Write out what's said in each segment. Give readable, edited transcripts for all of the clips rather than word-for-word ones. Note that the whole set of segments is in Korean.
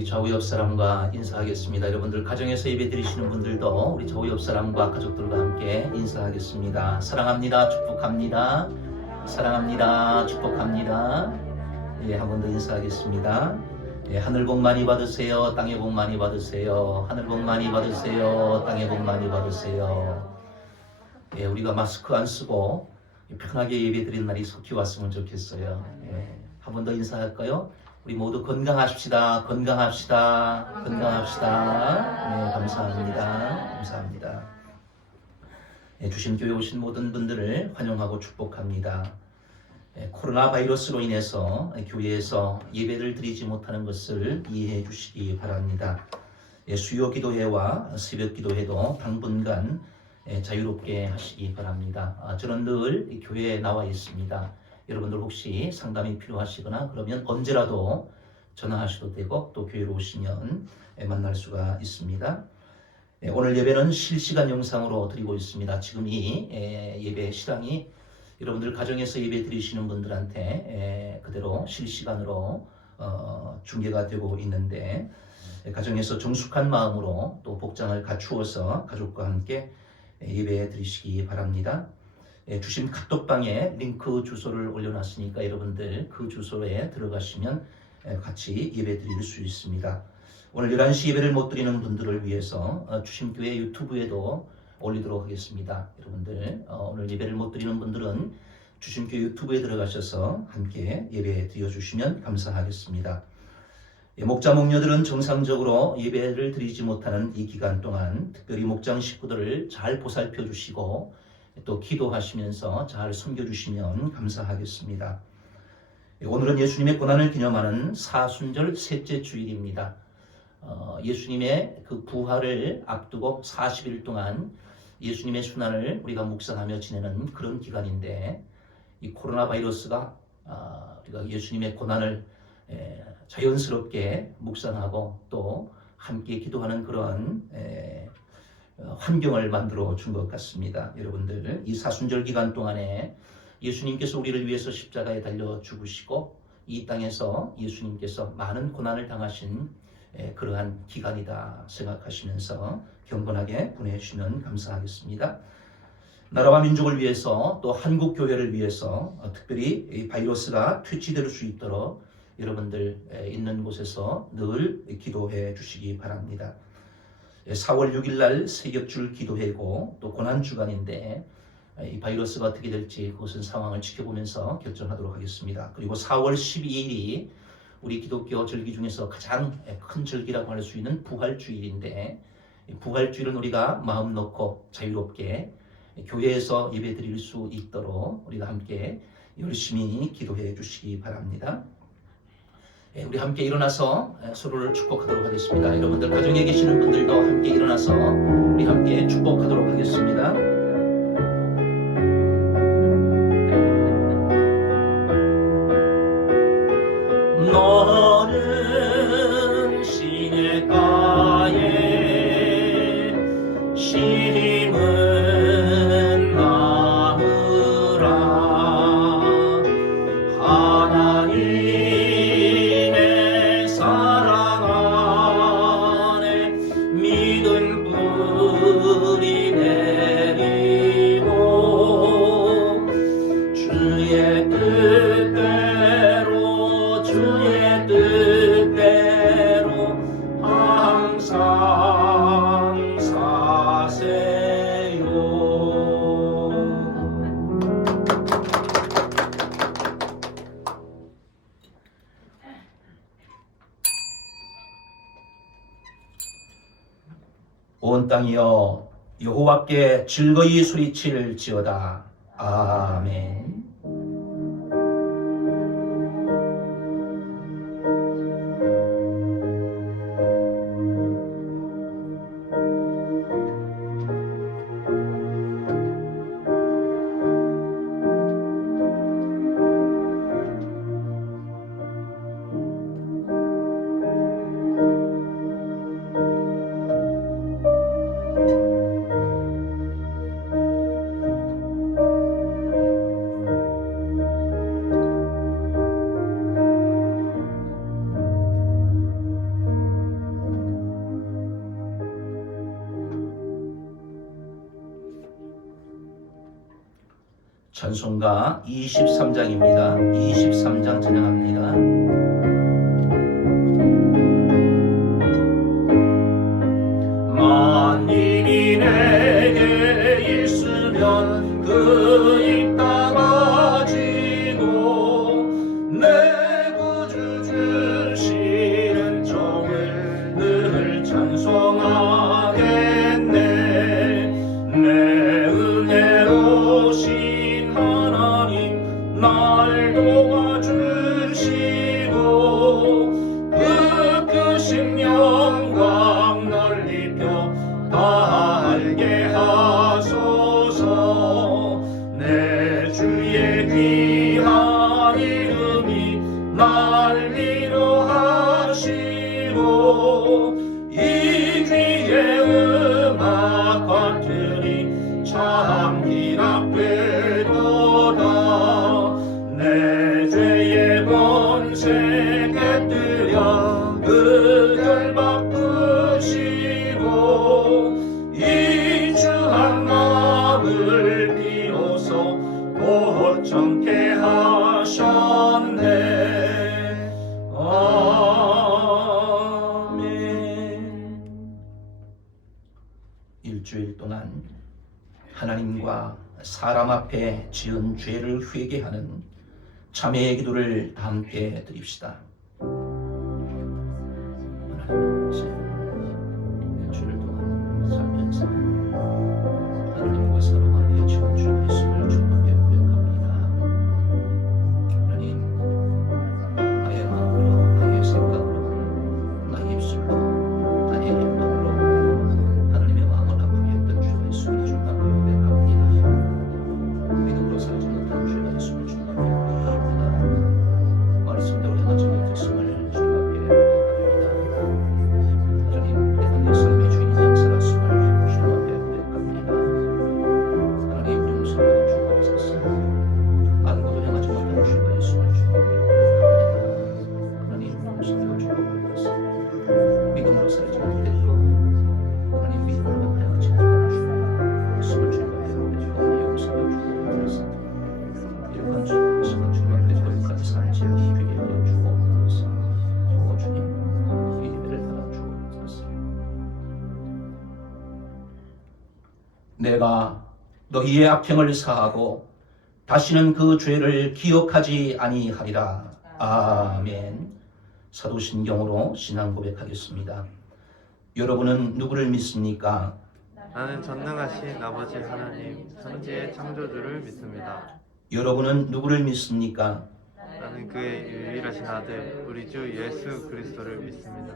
우리 좌우 옆 사람과 인사하겠습니다. 여러분들 가정에서 예배 드리시는 분들도 우리 좌우 옆 사람과 가족들과 함께 인사하겠습니다. 사랑합니다. 축복합니다. 사랑합니다. 축복합니다. 예, 한 번 더 인사하겠습니다. 예, 하늘 복 많이 받으세요. 땅에 복 많이 받으세요. 하늘 복 많이 받으세요. 땅에 복 많이 받으세요. 예, 우리가 마스크 안 쓰고 편하게 예배 드리는 날이 속히 왔으면 좋겠어요. 예, 한 번 더 인사할까요? 우리 모두 건강하십시다. 건강합시다. 건강합시다. 네, 감사합니다. 감사합니다. 네, 주심교회 오신 모든 분들을 환영하고 축복합니다. 네, 코로나 바이러스로 인해서 교회에서 예배를 드리지 못하는 것을 이해해 주시기 바랍니다. 네, 수요 기도회와 새벽 기도회도 당분간 자유롭게 하시기 바랍니다. 저는 늘 교회에 나와 있습니다. 여러분들 혹시 상담이 필요하시거나 그러면 언제라도 전화하셔도 되고 또 교회로 오시면 만날 수가 있습니다. 오늘 예배는 실시간 영상으로 드리고 있습니다. 지금 이 예배 시간이 여러분들 가정에서 예배 드리시는 분들한테 그대로 실시간으로 중계가 되고 있는데 가정에서 정숙한 마음으로 또 복장을 갖추어서 가족과 함께 예배 드리시기 바랍니다. 주신 카톡방에 링크 주소를 올려놨으니까 여러분들 그 주소에 들어가시면 같이 예배 드릴 수 있습니다. 오늘 11시 예배를 못 드리는 분들을 위해서 주심교회 유튜브에도 올리도록 하겠습니다. 여러분들 오늘 예배를 못 드리는 분들은 주심교회 유튜브에 들어가셔서 함께 예배 드려주시면 감사하겠습니다. 목자 목녀들은 정상적으로 예배를 드리지 못하는 이 기간 동안 특별히 목장 식구들을 잘 보살펴 주시고 또 기도하시면서 잘 섬겨주시면 감사하겠습니다. 오늘은 예수님의 고난을 기념하는 사순절 셋째 주일입니다. 예수님의 그 부활을 앞두고 40일 동안 예수님의 순환을 우리가 묵상하며 지내는 그런 기간인데 이 코로나 바이러스가 우리가 예수님의 고난을 자연스럽게 묵상하고 또 함께 기도하는 그런 환경을 만들어 준 것 같습니다. 여러분들 이 사순절 기간 동안에 예수님께서 우리를 위해서 십자가에 달려 죽으시고 이 땅에서 예수님께서 많은 고난을 당하신 그러한 기간이다 생각하시면서 경건하게 보내주시면 감사하겠습니다. 나라와 민족을 위해서 또 한국 교회를 위해서 특별히 이 바이러스가 퇴치될 수 있도록 여러분들 있는 곳에서 늘 기도해 주시기 바랍니다. 4월 6일 날 새벽줄 기도회고 또 고난주간인데 이 바이러스가 어떻게 될지 그것은 상황을 지켜보면서 결정하도록 하겠습니다. 그리고 4월 12일이 우리 기독교 절기 중에서 가장 큰 절기라고 할 수 있는 부활주일인데 부활주일은 우리가 마음 놓고 자유롭게 교회에서 예배 드릴 수 있도록 우리가 함께 열심히 기도해 주시기 바랍니다. 우리 함께 일어나서 서로를 축복하도록 하겠습니다. 여러분들 가정에 계시는 분들도 함께 일어나서 우리 함께 축복하도록 하겠습니다. 너는 시냇가에 심은 나무라 하나님의 사랑 안에 믿음 뿌리 내리고 주의 뜻대로 항상 사세요. 온 땅이여 여호와께 즐거이 소리칠지어다. 아멘. 찬송가 23장입니다. 23장 찬양합니다. 만민이 내게 있으면 그 입 다가지고 내 구주 주시는 종을 늘 찬송하겠네. 내 은혜로신 하나님 날 도와주시고 그 크신 영광 널리 다 알게 하소서. 내 주의 귀한 이름이 날 위로하시고 이 귀의 음악 같으니 참 희락되도다. 내 죄의 번세 깨뜨려 의결 바꾸시고 이 주한 마음을 비로소 고청케 하셨네. 아멘. 일주일 동안 하나님과 사람 앞에 지은 죄를 회개하는 자매의 기도를 다 함께 드립시다. 일주일 동안 살면서 하나님과 사람 앞에 지은 죄의 있음을 주님께 고백합니다. 하나님, 나의 마음으로, 나의 생각으로, 나의 입술로, 나의 행동으로 하나님의 마음을 아프게 했던 죄가 있음을 주님께 고백합니다. 믿음으로 살지 못한 죄가 있음을 주님께 고백합니다. 말씀대로 행하지 못했음을 주님께 고백합니다. 하나님, 내가 내 삶의 주인이 살았음을 주님께 고백합니다. 하나님, 용서하고 주옵소서. 안고도 행하지 못한 죄가 있음을 주님께 고백합니다. 하나님, 용서하고 주옵소서. 믿음으로 살지 못했고 하나님 믿음으로 행하지 못한 죄가 있음을 주님께 고백하고 용서하고 주옵소서. 이러한 죄를 주님께 거룩하게 살지 않게 하여 주옵소서. 오 주님, 이 예배를 받아 주옵소서. 내가 너희의 악행을 사하고 다시는 그 죄를 기억하지 아니하리라. 아멘. 사도신경으로 신앙 고백하겠습니다. 여러분은 누구를 믿습니까? 나는 전능하신 아버지 하나님 천지의 창조주를 믿습니다. 여러분은 누구를 믿습니까? 나는 그의 유일하신 아들 우리 주 예수 그리스도를 믿습니다.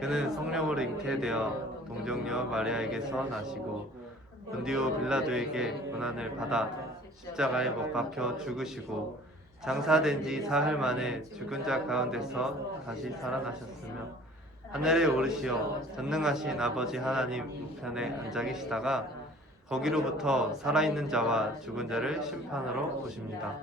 그는 성령으로 잉태되어 동정녀 마리아에게서 나시고 본디오 빌라도에게 고난을 받아 십자가에 못 박혀 죽으시고 장사된 지 사흘 만에 죽은 자 가운데서 다시 살아나셨으며 하늘에 오르시어 전능하신 아버지 하나님 우편에 앉아 계시다가 거기로부터 살아있는 자와 죽은 자를 심판하러 오십니다.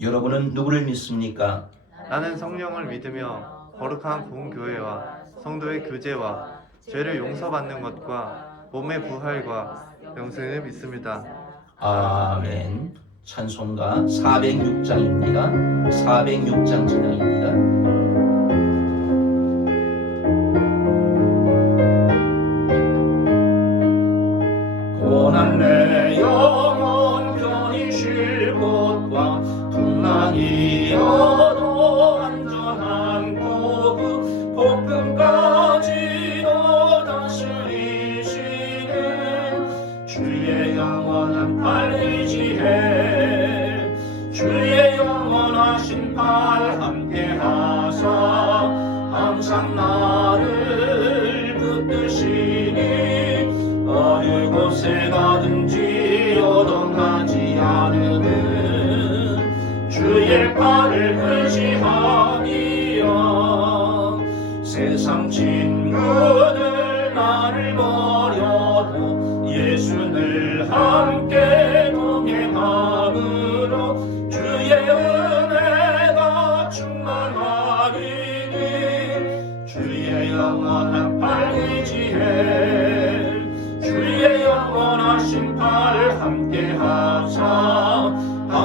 여러분은 누구를 믿습니까? 나는 성령을 믿으며 거룩한 공교회와 성도의 교제와 죄를 용서받는 것과 몸의 부활과 영생을 믿습니다. 아멘. 찬송가 406장입니다. 406장 찬양입니다. 고난 내 영혼 편히 쉴 곳과 풍랑이어도 안전한 고국 복음까지도 다스리시는 주의 영원한 팔 의지해 주의 영원하신 팔 함께하사 항상 나를 붙드시니 어느 곳에 가든지 요동하지 않으는 주의 팔을 의지하며 세상 친구들 나를 버려도 예수 늘 함께 동행함으로 주의 은혜가 충만하리니 주의 영원한 팔 의지해 주의 영원하신 팔 함께하사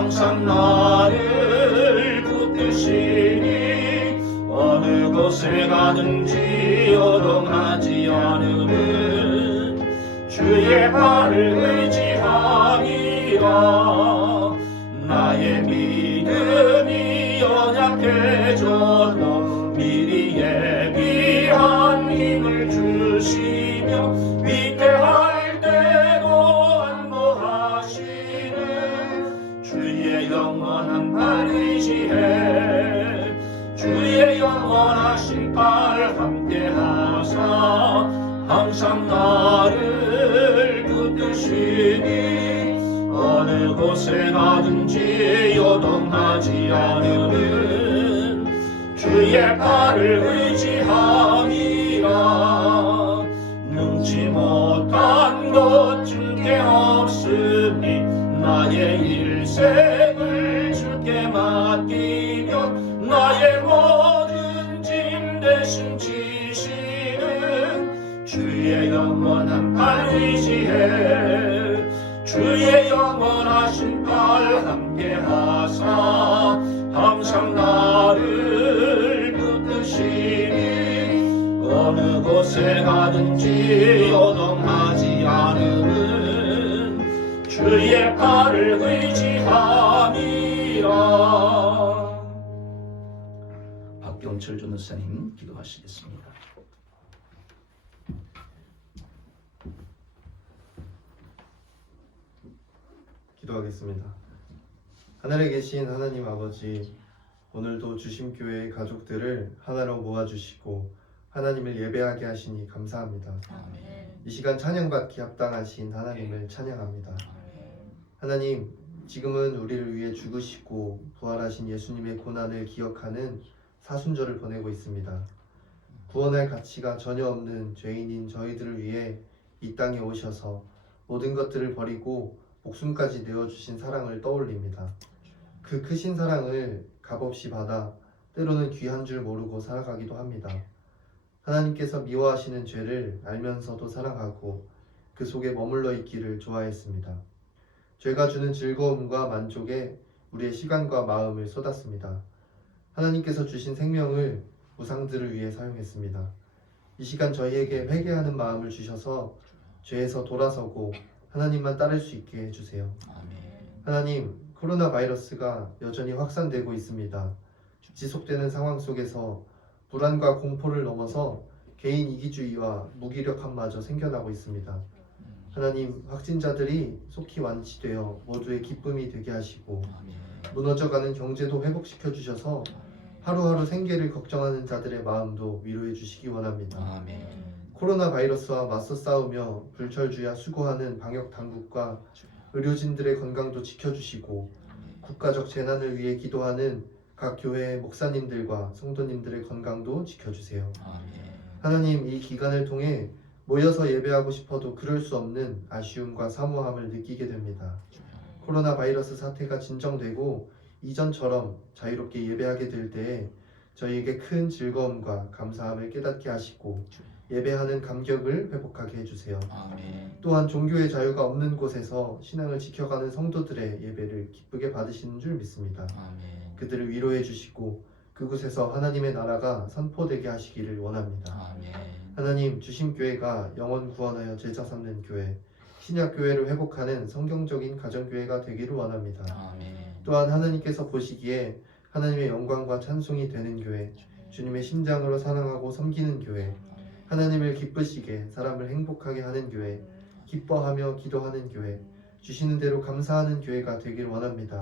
항상 나를 붙드시니 어느 곳에 가든지 요동하지 않음은 주의 발을 의지함이라. 나의 믿음이 연약해져도 미리 예비한 힘을 주시며 위태할 때도 안보하시는 주의 영원한 발 의지해 주의 영원하신 발 함께하사 항상 나를 붙드시니 어느 곳에 가든지 요동하지 않으면 주의 발을 의지함이라. 능치 못한 것 주께 없으니 나의 일생을 주께 맡기며 나의 모든 짐 대신 지시는 주의 영원한 발 의지해 주의 영원하신 발 함께하사 항상 나를 붙드시니 어느 곳에 가든지 요동하지 않으면 주의 발을 의지함이라. 박경철 전도사님 기도하시겠습니다. 기도하겠습니다. 하늘에 계신 하나님 아버지, 오늘도 주심교회의 가족들을 하나로 모아주시고 하나님을 예배하게 하시니 감사합니다. 이 시간 찬양받기 합당하신 하나님을 찬양합니다. 하나님, 지금은 우리를 위해 죽으시고 부활하신 예수님의 고난을 기억하는 사순절을 보내고 있습니다. 구원할 가치가 전혀 없는 죄인인 저희들을 위해 이 땅에 오셔서 모든 것들을 버리고 목숨까지 내어주신 사랑을 떠올립니다. 그 크신 사랑을 값없이 받아 때로는 귀한 줄 모르고 살아가기도 합니다. 하나님께서 미워하시는 죄를 알면서도 사랑하고 그 속에 머물러 있기를 좋아했습니다. 죄가 주는 즐거움과 만족에 우리의 시간과 마음을 쏟았습니다. 하나님께서 주신 생명을 우상들을 위해 사용했습니다. 이 시간 저희에게 회개하는 마음을 주셔서 죄에서 돌아서고 하나님만 따를 수 있게 해주세요. 하나님, 코로나 바이러스가 여전히 확산되고 있습니다. 지속되는 상황 속에서 불안과 공포를 넘어서 개인 이기주의와 무기력함마저 생겨나고 있습니다. 하나님, 확진자들이 속히 완치되어 모두의 기쁨이 되게 하시고 무너져가는 경제도 회복시켜 주셔서 하루하루 생계를 걱정하는 자들의 마음도 위로해 주시기 원합니다. 코로나 바이러스와 맞서 싸우며 불철주야 수고하는 방역 당국과 의료진들의 건강도 지켜주시고 국가적 재난을 위해 기도하는 각 교회의 목사님들과 성도님들의 건강도 지켜주세요. 하나님, 이 기간을 통해 모여서 예배하고 싶어도 그럴 수 없는 아쉬움과 사모함을 느끼게 됩니다. 코로나 바이러스 사태가 진정되고 이전처럼 자유롭게 예배하게 될 때에 저희에게 큰 즐거움과 감사함을 깨닫게 하시고 예배하는 감격을 회복하게 해주세요. 또한 종교의 자유가 없는 곳에서 신앙을 지켜가는 성도들의 예배를 기쁘게 받으시는 줄 믿습니다. 그들을 위로해 주시고 그곳에서 하나님의 나라가 선포되게 하시기를 원합니다. 하나님, 주심교회가 영혼 구원하여 제자 삼는 교회, 신약교회를 회복하는 성경적인 가정교회가 되기를 원합니다. 또한 하나님께서 보시기에 하나님의 영광과 찬송이 되는 교회, 주님의 심장으로 사랑하고 섬기는 교회, 하나님을 기쁘시게 사람을 행복하게 하는 교회, 기뻐하며 기도하는 교회, 주시는 대로 감사하는 교회가 되길 원합니다.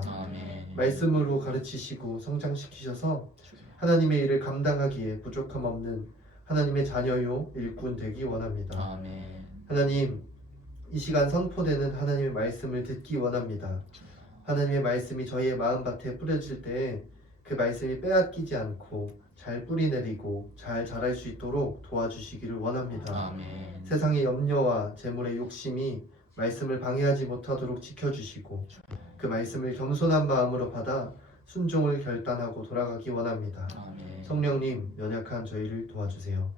말씀으로 가르치시고 성장시키셔서 하나님의 일을 감당하기에 부족함 없는 하나님의 자녀요 일꾼 되기 원합니다. 하나님, 이 시간 선포되는 하나님의 말씀을 듣기 원합니다. 하나님의 말씀이 저희의 마음밭에 뿌려질 때에 그 말씀이 빼앗기지 않고 잘 뿌리 내리고 잘 자랄 수 있도록 도와주시기를 원합니다. 세상의 염려와 재물의 욕심이 말씀을 방해하지 못하도록 지켜주시고 그 말씀을 겸손한 마음으로 받아 순종을 결단하고 돌아가기 원합니다. 성령님, 연약한 저희를 도와주세요.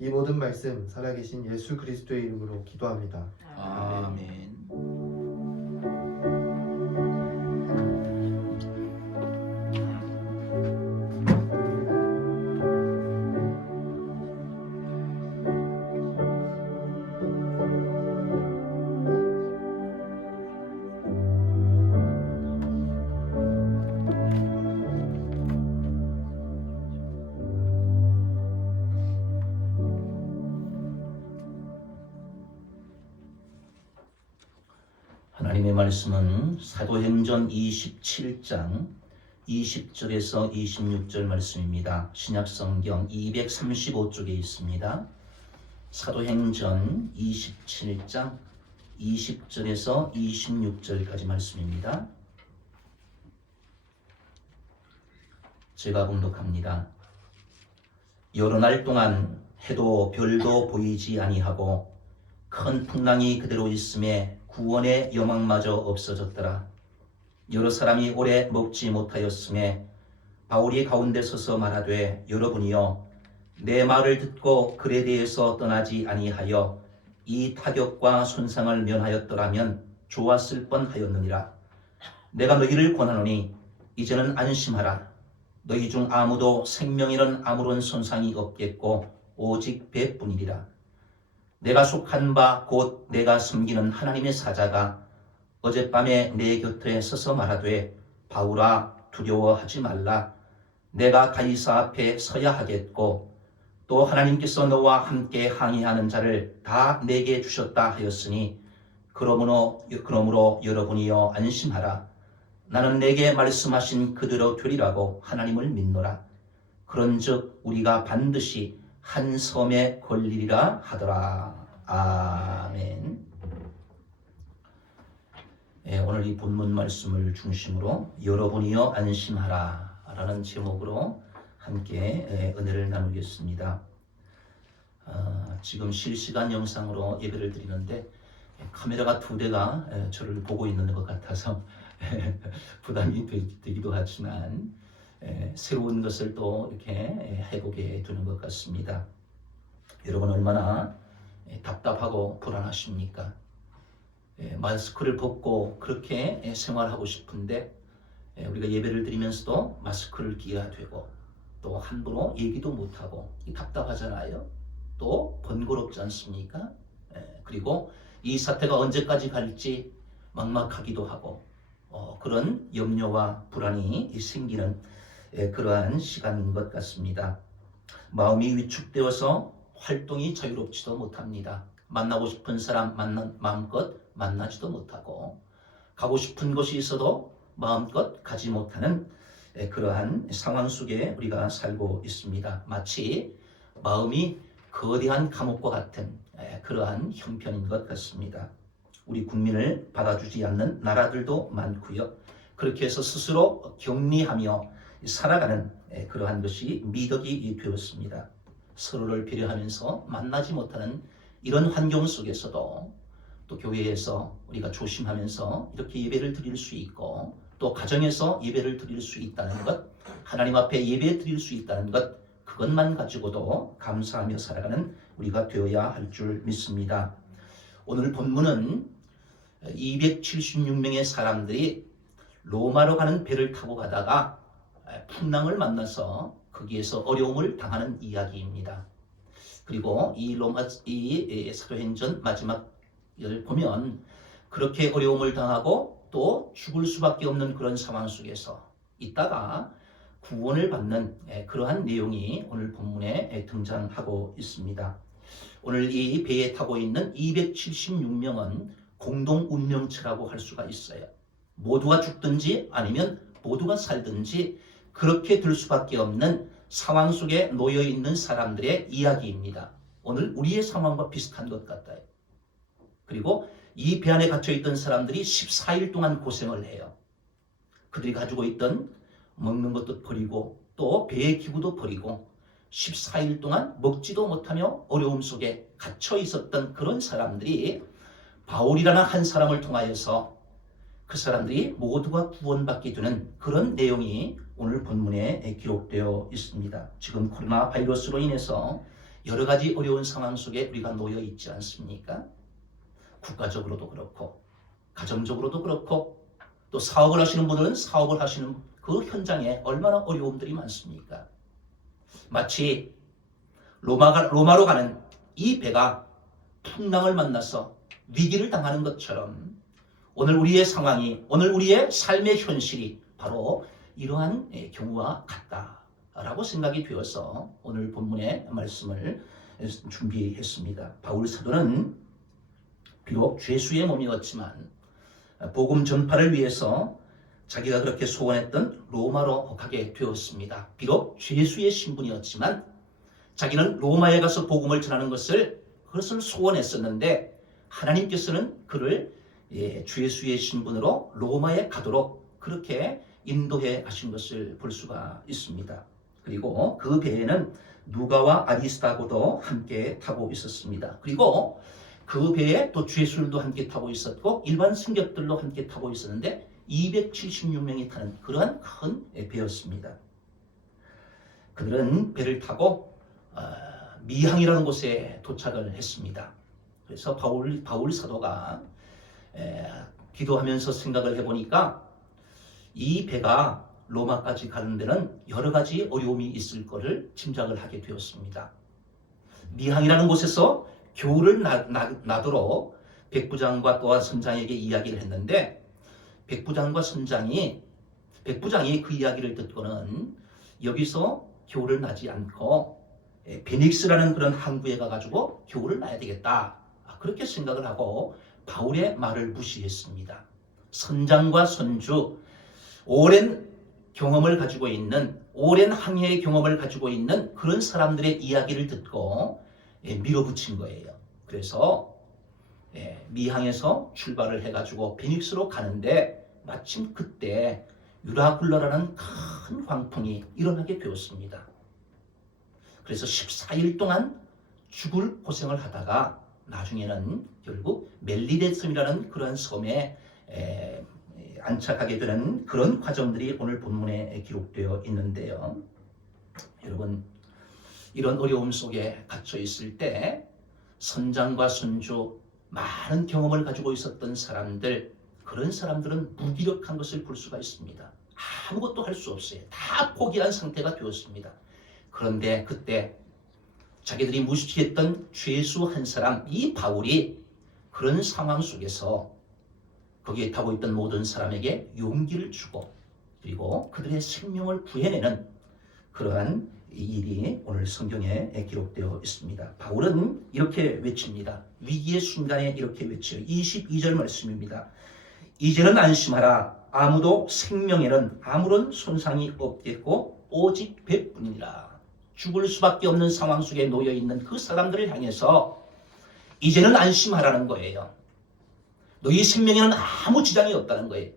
이 모든 말씀 살아계신 예수 그리스도의 이름으로 기도합니다. 아멘. 하나님의 말씀은 사도행전 27장 20절에서 26절 말씀입니다. 신약성경 235쪽에 있습니다. 사도행전 27장 20절에서 26절까지 말씀입니다. 제가 봉독합니다. 여러 날 동안 해도 별도 보이지 아니하고 큰 풍랑이 그대로 있음에 구원의 여망마저 없어졌더라. 여러 사람이 오래 먹지 못하였음에 바울이 가운데 서서 말하되 여러분이여 내 말을 듣고 글에 대해서 떠나지 아니하여 이 타격과 손상을 면하였더라면 좋았을 뻔하였느니라. 내가 너희를 권하노니 이제는 안심하라. 너희 중 아무도 생명에는 아무런 손상이 없겠고 오직 배뿐이리라. 내가 속한 바 곧 내가 섬기는 하나님의 사자가 어젯밤에 내 곁에 서서 말하되 바울아 두려워하지 말라. 내가 가이사 앞에 서야 하겠고 또 하나님께서 너와 함께 항의하는 자를 다 내게 주셨다 하였으니 그러므로 여러분이여 안심하라. 나는 내게 말씀하신 그대로 되리라고 하나님을 믿노라. 그런즉 우리가 반드시 한 섬에 걸리리라 하더라. 아멘. 오늘 이 본문 말씀을 중심으로 여러분이여 안심하라 라는 제목으로 함께 은혜를 나누겠습니다. 지금 실시간 영상으로 예배를 드리는데 카메라가 2대가 저를 보고 있는 것 같아서 부담이 되기도 하지만 새로운 것을 또 이렇게 해보게 되는 것 같습니다. 여러분 얼마나 답답하고 불안하십니까? 마스크를 벗고 그렇게 생활하고 싶은데 우리가 예배를 드리면서도 마스크를 끼어야 되고 또 함부로 얘기도 못하고 답답하잖아요. 또 번거롭지 않습니까? 그리고 이 사태가 언제까지 갈지 막막하기도 하고 그런 염려와 불안이 생기는 그러한 시간인 것 같습니다. 마음이 위축되어서 활동이 자유롭지도 못합니다. 만나고 싶은 사람 마음껏 만나지도 못하고 가고 싶은 곳이 있어도 마음껏 가지 못하는 그러한 상황 속에 우리가 살고 있습니다. 마치 마음이 거대한 감옥과 같은 그러한 형편인 것 같습니다. 우리 국민을 받아주지 않는 나라들도 많고요. 그렇게 해서 스스로 격리하며 살아가는 그러한 것이 미덕이 되었습니다. 서로를 배려하면서 만나지 못하는 이런 환경 속에서도 또 교회에서 우리가 조심하면서 이렇게 예배를 드릴 수 있고 또 가정에서 예배를 드릴 수 있다는 것, 하나님 앞에 예배 드릴 수 있다는 것, 그것만 가지고도 감사하며 살아가는 우리가 되어야 할 줄 믿습니다. 오늘 본문은 276명의 사람들이 로마로 가는 배를 타고 가다가 풍랑을 만나서 거기에서 어려움을 당하는 이야기입니다. 그리고 이 사도행전 마지막을 보면 그렇게 어려움을 당하고 또 죽을 수밖에 없는 그런 상황 속에서 있다가 구원을 받는 그러한 내용이 오늘 본문에 등장하고 있습니다. 오늘 이 배에 타고 있는 276명은 공동 운명체라고 할 수가 있어요. 모두가 죽든지 아니면 모두가 살든지 그렇게 될 수밖에 없는 상황 속에 놓여 있는 사람들의 이야기입니다. 오늘 우리의 상황과 비슷한 것 같아요. 그리고 이 배 안에 갇혀 있던 사람들이 14일 동안 고생을 해요. 그들이 가지고 있던 먹는 것도 버리고 또 배의 기구도 버리고 14일 동안 먹지도 못하며 어려움 속에 갇혀 있었던 그런 사람들이 바울이라는 한 사람을 통하여서 그 사람들이 모두가 구원받게 되는 그런 내용이 오늘 본문에 기록되어 있습니다. 지금 코로나 바이러스로 인해서 여러 가지 어려운 상황 속에 우리가 놓여 있지 않습니까? 국가적으로도 그렇고 가정적으로도 그렇고 또 사업을 하시는 분들은 사업을 하시는 그 현장에 얼마나 어려움들이 많습니까? 마치 로마로 가는 이 배가 풍랑을 만나서 위기를 당하는 것처럼 오늘 우리의 상황이, 오늘 우리의 삶의 현실이 바로 이러한 경우와 같다라고 생각이 되어서 오늘 본문의 말씀을 준비했습니다. 바울 사도는 비록 죄수의 몸이었지만 복음 전파를 위해서 자기가 그렇게 소원했던 로마로 가게 되었습니다. 비록 죄수의 신분이었지만 자기는 로마에 가서 복음을 전하는 그것을 소원했었는데 하나님께서는 그를 죄수의 신분으로 로마에 가도록 그렇게 인도해 하신 것을 볼 수가 있습니다. 그리고 그 배에는 누가와 아리스다고도 함께 타고 있었습니다. 그리고 그 배에 또 죄수들도 함께 타고 있었고 일반 승객들도 함께 타고 있었는데 276명이 타는 그러한 큰 배였습니다. 그들은 배를 타고 미항이라는 곳에 도착을 했습니다. 그래서 바울 사도가 기도하면서 생각을 해보니까 이 배가 로마까지 가는 데는 여러 가지 어려움이 있을 것을 짐작을 하게 되었습니다. 미항이라는 곳에서 교훈을 나도록 백부장과 또한 선장에게 이야기를 했는데 백부장과 선장이 그 이야기를 듣고는 여기서 교훈을 나지 않고 베닉스라는 그런 항구에 가가지고 교훈을 나야 되겠다. 그렇게 생각을 하고 바울의 말을 무시했습니다. 선장과 선주, 오랜 경험을 가지고 있는, 오랜 항해의 경험을 가지고 있는 그런 사람들의 이야기를 듣고 밀어붙인 거예요. 그래서 미항에서 출발을 해가지고 베닉스로 가는데 마침 그때 유라굴라라는 큰 광풍이 일어나게 되었습니다. 그래서 14일 동안 죽을 고생을 하다가 나중에는 결국 멜리데 섬이라는 그런 섬에 안착하게 되는 그런 과정들이 오늘 본문에 기록되어 있는데요. 여러분, 이런 어려움 속에 갇혀 있을 때 선장과 선주, 많은 경험을 가지고 있었던 사람들, 그런 사람들은 무기력한 것을 볼 수가 있습니다. 아무것도 할 수 없어요. 다 포기한 상태가 되었습니다. 그런데 그때 자기들이 무시했던 죄수 한 사람, 이 바울이 그런 상황 속에서 거기에 타고 있던 모든 사람에게 용기를 주고 그리고 그들의 생명을 구해내는 그러한 일이 오늘 성경에 기록되어 있습니다. 바울은 이렇게 외칩니다. 위기의 순간에 이렇게 외쳐요. 22절 말씀입니다. 이제는 안심하라. 아무도 생명에는 아무런 손상이 없겠고 오직 배뿐이니라. 죽을 수밖에 없는 상황 속에 놓여있는 그 사람들을 향해서 이제는 안심하라는 거예요. 너희 생명에는 아무 지장이 없다는 거예요.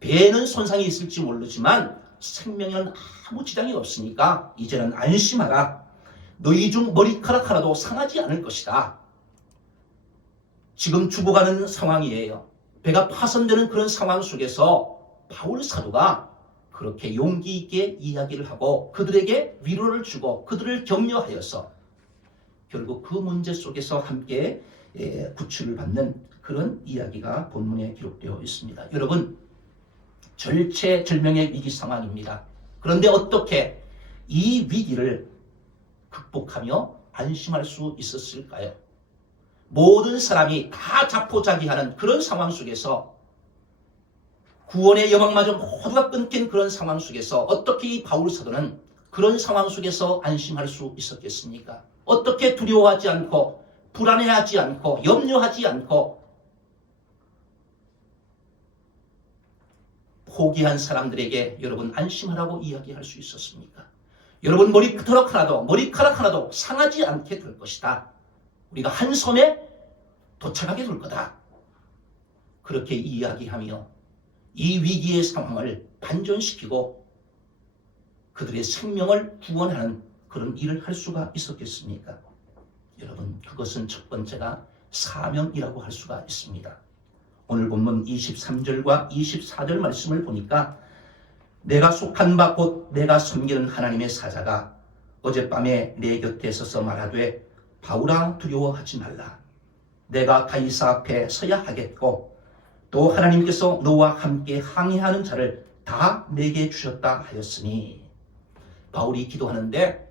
배에는 손상이 있을지 모르지만 생명에는 아무 지장이 없으니까 이제는 안심하라. 너희 중 머리카락 하나도 상하지 않을 것이다. 지금 죽어가는 상황이에요. 배가 파손되는 그런 상황 속에서 바울 사도가 그렇게 용기 있게 이야기를 하고 그들에게 위로를 주고 그들을 격려하여서 결국 그 문제 속에서 함께 구출을 받는 그런 이야기가 본문에 기록되어 있습니다. 여러분, 절체절명의 위기 상황입니다. 그런데 어떻게 이 위기를 극복하며 안심할 수 있었을까요? 모든 사람이 다 자포자기하는 그런 상황 속에서 구원의 여망마저 모두가 끊긴 그런 상황 속에서 어떻게 이 바울 사도는 그런 상황 속에서 안심할 수 있었겠습니까? 어떻게 두려워하지 않고 불안해하지 않고 염려하지 않고 포기한 사람들에게 여러분 안심하라고 이야기할 수 있었습니까? 여러분 머리카락 하나도 상하지 않게 될 것이다. 우리가 한 섬에 도착하게 될 거다. 그렇게 이야기하며 이 위기의 상황을 반전시키고 그들의 생명을 구원하는 그런 일을 할 수가 있었겠습니까? 여러분, 그것은 첫 번째가 사명이라고 할 수가 있습니다. 오늘 본문 23절과 24절 말씀을 보니까 내가 속한 바 곧 내가 섬기는 하나님의 사자가 어젯밤에 내 곁에 서서 말하되 바울아 두려워하지 말라. 내가 가이사 앞에 서야 하겠고 또 하나님께서 너와 함께 항해하는 자를 다 내게 주셨다 하였으니 바울이 기도하는데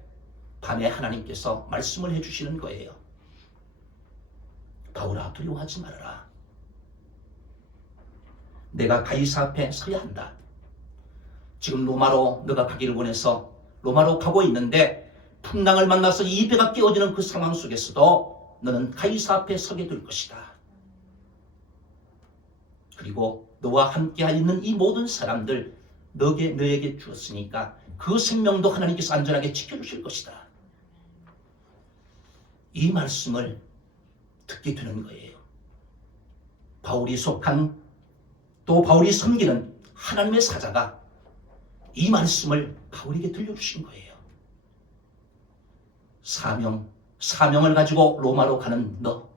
밤에 하나님께서 말씀을 해주시는 거예요. 바울아 두려워하지 말아라. 내가 가이사 앞에 서야 한다. 지금 로마로 너가 가기를 원해서 로마로 가고 있는데 풍랑을 만나서 이 배가 깨어지는 그 상황 속에서도 너는 가이사 앞에 서게 될 것이다. 그리고 너와 함께 있는 이 모든 사람들 너에게 주었으니까 그 생명도 하나님께서 안전하게 지켜주실 것이다. 이 말씀을 듣게 되는 거예요. 바울이 속한 또 바울이 섬기는 하나님의 사자가 이 말씀을 바울에게 들려주신 거예요. 사명을 가지고 로마로 가는 너,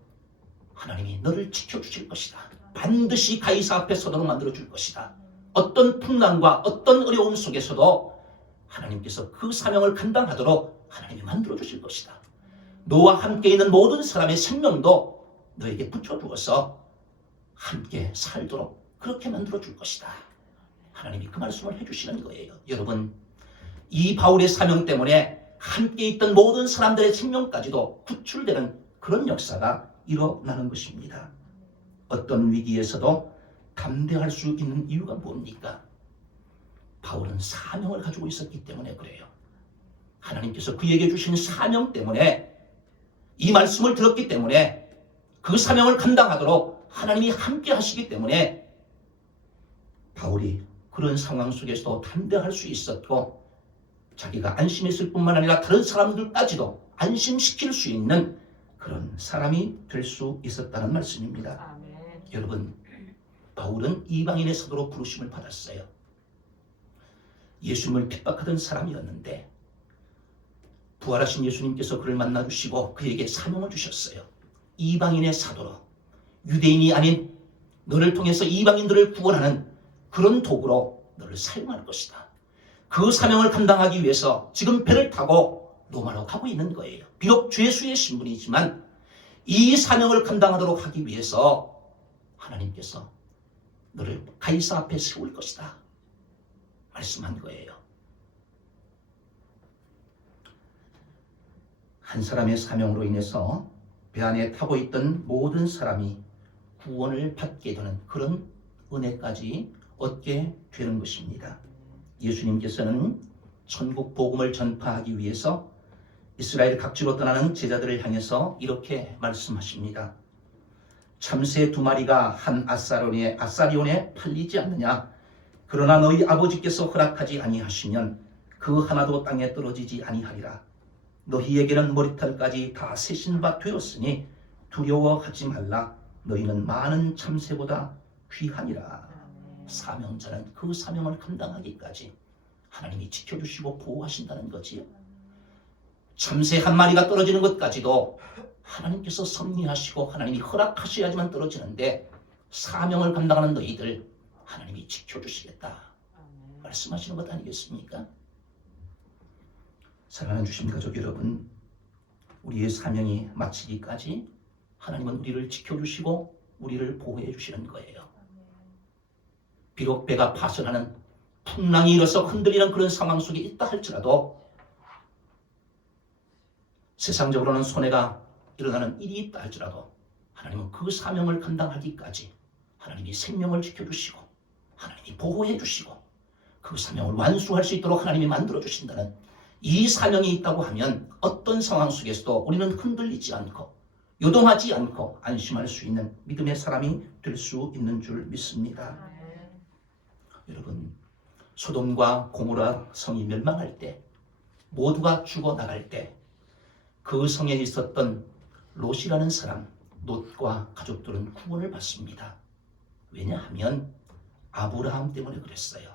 하나님이 너를 지켜주실 것이다. 반드시 가이사 앞에 서도록 만들어줄 것이다. 어떤 풍랑과 어떤 어려움 속에서도 하나님께서 그 사명을 감당하도록 하나님이 만들어주실 것이다. 너와 함께 있는 모든 사람의 생명도 너에게 붙여주어서 함께 살도록 그렇게 만들어줄 것이다. 하나님이 그 말씀을 해주시는 거예요. 여러분, 이 바울의 사명 때문에 함께 있던 모든 사람들의 생명까지도 구출되는 그런 역사가 일어나는 것입니다. 어떤 위기에서도 담대할 수 있는 이유가 뭡니까? 바울은 사명을 가지고 있었기 때문에 그래요. 하나님께서 그에게 주신 사명 때문에 이 말씀을 들었기 때문에 그 사명을 감당하도록 하나님이 함께 하시기 때문에 바울이 그런 상황 속에서도 담대할 수 있었고 자기가 안심했을 뿐만 아니라 다른 사람들까지도 안심시킬 수 있는 그런 사람이 될 수 있었다는 말씀입니다. 아멘. 여러분, 바울은 이방인의 사도로 부르심을 받았어요. 예수님을 핍박하던 사람이었는데 부활하신 예수님께서 그를 만나주시고 그에게 사명을 주셨어요. 이방인의 사도로, 유대인이 아닌 너를 통해서 이방인들을 구원하는 그런 도구로 너를 사용할 것이다. 그 사명을 감당하기 위해서 지금 배를 타고 로마로 가고 있는 거예요. 비록 죄수의 신분이지만 이 사명을 감당하도록 하기 위해서 하나님께서 너를 가이사 앞에 세울 것이다 말씀한 거예요. 한 사람의 사명으로 인해서 배 안에 타고 있던 모든 사람이 구원을 받게 되는 그런 은혜까지 얻게 되는 것입니다. 예수님께서는 천국 복음을 전파하기 위해서 이스라엘 각지로 떠나는 제자들을 향해서 이렇게 말씀하십니다. 참새 2마리가 한 아사리온에 팔리지 않느냐? 그러나 너희 아버지께서 허락하지 아니하시면 그 하나도 땅에 떨어지지 아니하리라. 너희에게는 머리털까지 다 세신 바 되었으니 두려워하지 말라. 너희는 많은 참새보다 귀하니라. 사명자는 그 사명을 감당하기까지 하나님이 지켜주시고 보호하신다는 거지요. 참새 1마리가 떨어지는 것까지도 하나님께서 섭리하시고 하나님이 허락하셔야지만 떨어지는데 사명을 감당하는 너희들 하나님이 지켜주시겠다 말씀하시는 것 아니겠습니까? 사랑하는 주신 가족 여러분, 우리의 사명이 마치기까지 하나님은 우리를 지켜주시고 우리를 보호해 주시는 거예요. 비록 배가 파손하는 풍랑이 일어서 흔들리는 그런 상황 속에 있다 할지라도 세상적으로는 손해가 일어나는 일이 있다 할지라도 하나님은 그 사명을 감당하기까지 하나님이 생명을 지켜주시고 하나님이 보호해 주시고 그 사명을 완수할 수 있도록 하나님이 만들어 주신다는 이 사명이 있다고 하면 어떤 상황 속에서도 우리는 흔들리지 않고 요동하지 않고 안심할 수 있는 믿음의 사람이 될 수 있는 줄 믿습니다. 여러분, 소돔과 고모라 성이 멸망할 때 모두가 죽어나갈 때 그 성에 있었던 롯이라는 사람, 롯과 가족들은 구원을 받습니다. 왜냐하면 아브라함 때문에 그랬어요.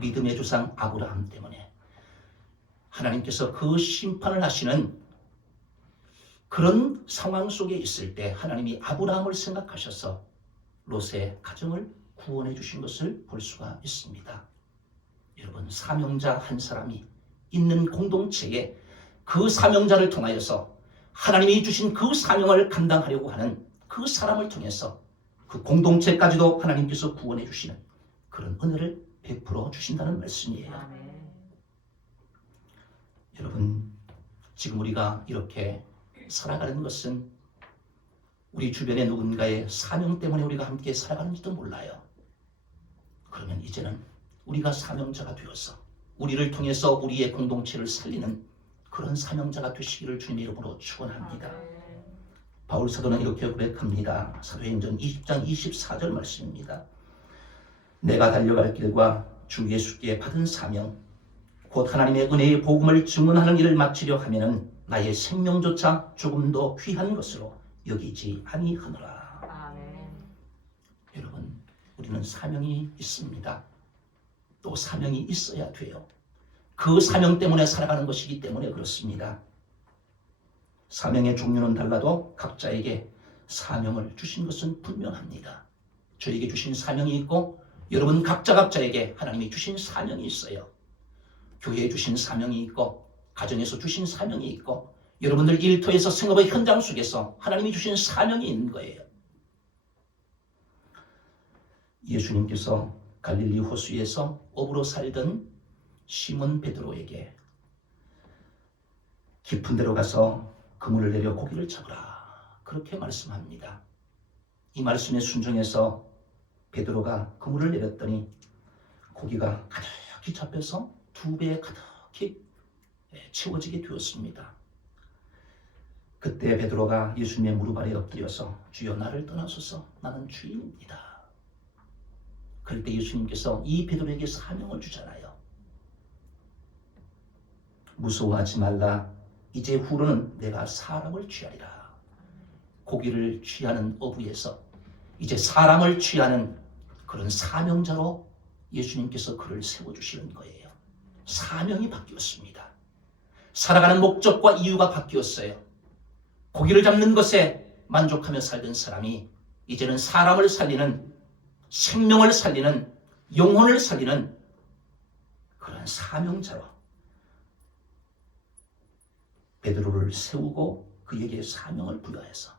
믿음의 조상 아브라함 때문에 하나님께서 그 심판을 하시는 그런 상황 속에 있을 때 하나님이 아브라함을 생각하셔서 롯의 가정을 구원해 주신 것을 볼 수가 있습니다. 여러분, 사명자 한 사람이 있는 공동체에 그 사명자를 통하여서 하나님이 주신 그 사명을 감당하려고 하는 그 사람을 통해서 그 공동체까지도 하나님께서 구원해 주시는 그런 은혜를 베풀어 주신다는 말씀이에요. 여러분, 지금 우리가 이렇게 살아가는 것은 우리 주변의 누군가의 사명 때문에 우리가 함께 살아가는지도 몰라요. 그러면 이제는 우리가 사명자가 되어서 우리를 통해서 우리의 공동체를 살리는 그런 사명자가 되시기를 주님의 이름으로 축원합니다. 바울 사도는 이렇게 고백합니다. 사도행전 20장 24절 말씀입니다. 내가 달려갈 길과 주 예수께 받은 사명 곧 하나님의 은혜의 복음을 증언하는 일을 마치려 하면은 나의 생명조차 조금 더 귀한 것으로 여기지 아니하노라. 아멘. 여러분, 우리는 사명이 있습니다. 또 사명이 있어야 돼요. 그 사명 때문에 살아가는 것이기 때문에 그렇습니다. 사명의 종류는 달라도 각자에게 사명을 주신 것은 분명합니다. 저에게 주신 사명이 있고 여러분 각자에게 하나님이 주신 사명이 있어요. 교회에 주신 사명이 있고 가정에서 주신 사명이 있고 여러분들 일터에서 생업의 현장 속에서 하나님이 주신 사명이 있는 거예요. 예수님께서 갈릴리 호수에서 어부로 살던 시몬 베드로에게 깊은 데로 가서 그물을 내려 고기를 잡으라 그렇게 말씀합니다. 이 말씀에 순종해서 베드로가 그물을 내렸더니 고기가 가득히 잡혀서 2배에 가득히 채워지게 되었습니다. 그때 베드로가 예수님의 무릎 아래 엎드려서 주여 나를 떠나소서 나는 주인입니다. 그럴 때 예수님께서 이 베드로에게 사명을 주잖아요. 무서워하지 말라. 이제 후로는 내가 사람을 취하리라. 고기를 취하는 어부에서 이제 사람을 취하는 그런 사명자로 예수님께서 그를 세워주시는 거예요. 사명이 바뀌었습니다. 살아가는 목적과 이유가 바뀌었어요. 고기를 잡는 것에 만족하며 살던 사람이 이제는 사람을 살리는, 생명을 살리는, 영혼을 살리는 그런 사명자로 베드로를 세우고 그에게 사명을 부여해서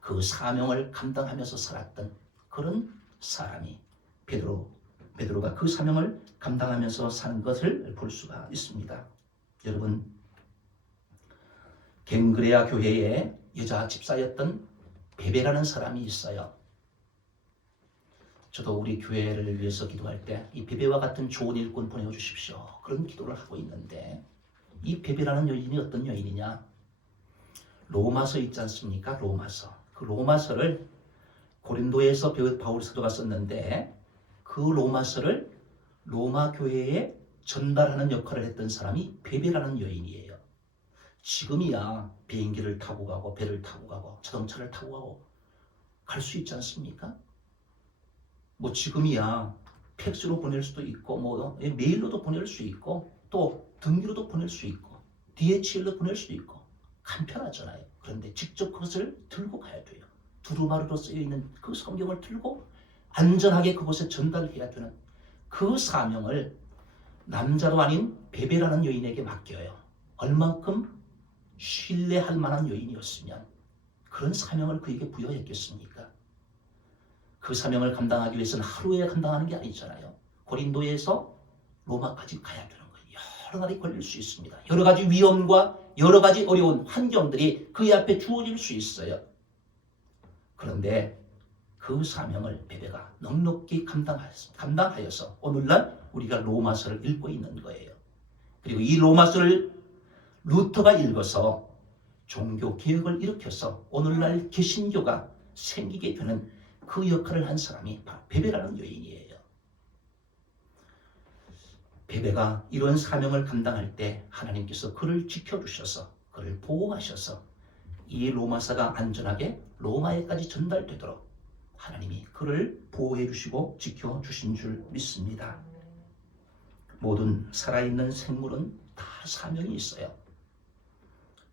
그 사명을 감당하면서 살았던 그런 사람이 베드로가 그 사명을 감당하면서 사는 것을 볼 수가 있습니다. 여러분, 갱그레아 교회에 여자 집사였던 베베라는 사람이 있어요. 저도 우리 교회를 위해서 기도할 때 이 베베와 같은 좋은 일꾼 보내주십시오. 그런 기도를 하고 있는데 이 베베라는 여인이 어떤 여인이냐? 로마서 있지 않습니까? 로마서. 그 로마서를 고린도에서 바울 사도가 썼는데 그 로마서를 로마 교회에 전달하는 역할을 했던 사람이 베베라는 여인이에요. 지금이야 비행기를 타고 가고 배를 타고 가고 자동차를 타고 가고 갈 수 있지 않습니까? 뭐 지금이야 팩스로 보낼 수도 있고 뭐 메일로도 보낼 수 있고 또 등기로도 보낼 수 있고 DHL로 보낼 수도 있고 간편하잖아요. 그런데 직접 그것을 들고 가야 돼요. 두루마리로 쓰여있는 그 성경을 들고 안전하게 그곳에 전달해야 되는 그 사명을 남자도 아닌 베베라는 여인에게 맡겨요. 얼만큼 신뢰할 만한 여인이었으면 그런 사명을 그에게 부여했겠습니까? 그 사명을 감당하기 위해서는 하루에 감당하는 게 아니잖아요. 고린도에서 로마까지 가야 되는 거예요. 여러 날이 걸릴 수 있습니다. 여러 가지 위험과 여러 가지 어려운 환경들이 그의 앞에 주어질 수 있어요. 그런데 그 사명을 베베가 넉넉히 감당하여서 오늘날 우리가 로마서를 읽고 있는 거예요. 그리고 이 로마서를 루터가 읽어서 종교 개혁을 일으켜서 오늘날 개신교가 생기게 되는 그 역할을 한 사람이 바로 베베라는 여인이에요. 베베가 이런 사명을 감당할 때 하나님께서 그를 지켜주셔서 그를 보호하셔서 이 로마서가 안전하게 로마에까지 전달되도록 하나님이 그를 보호해 주시고 지켜주신 줄 믿습니다. 모든 살아있는 생물은 다 사명이 있어요.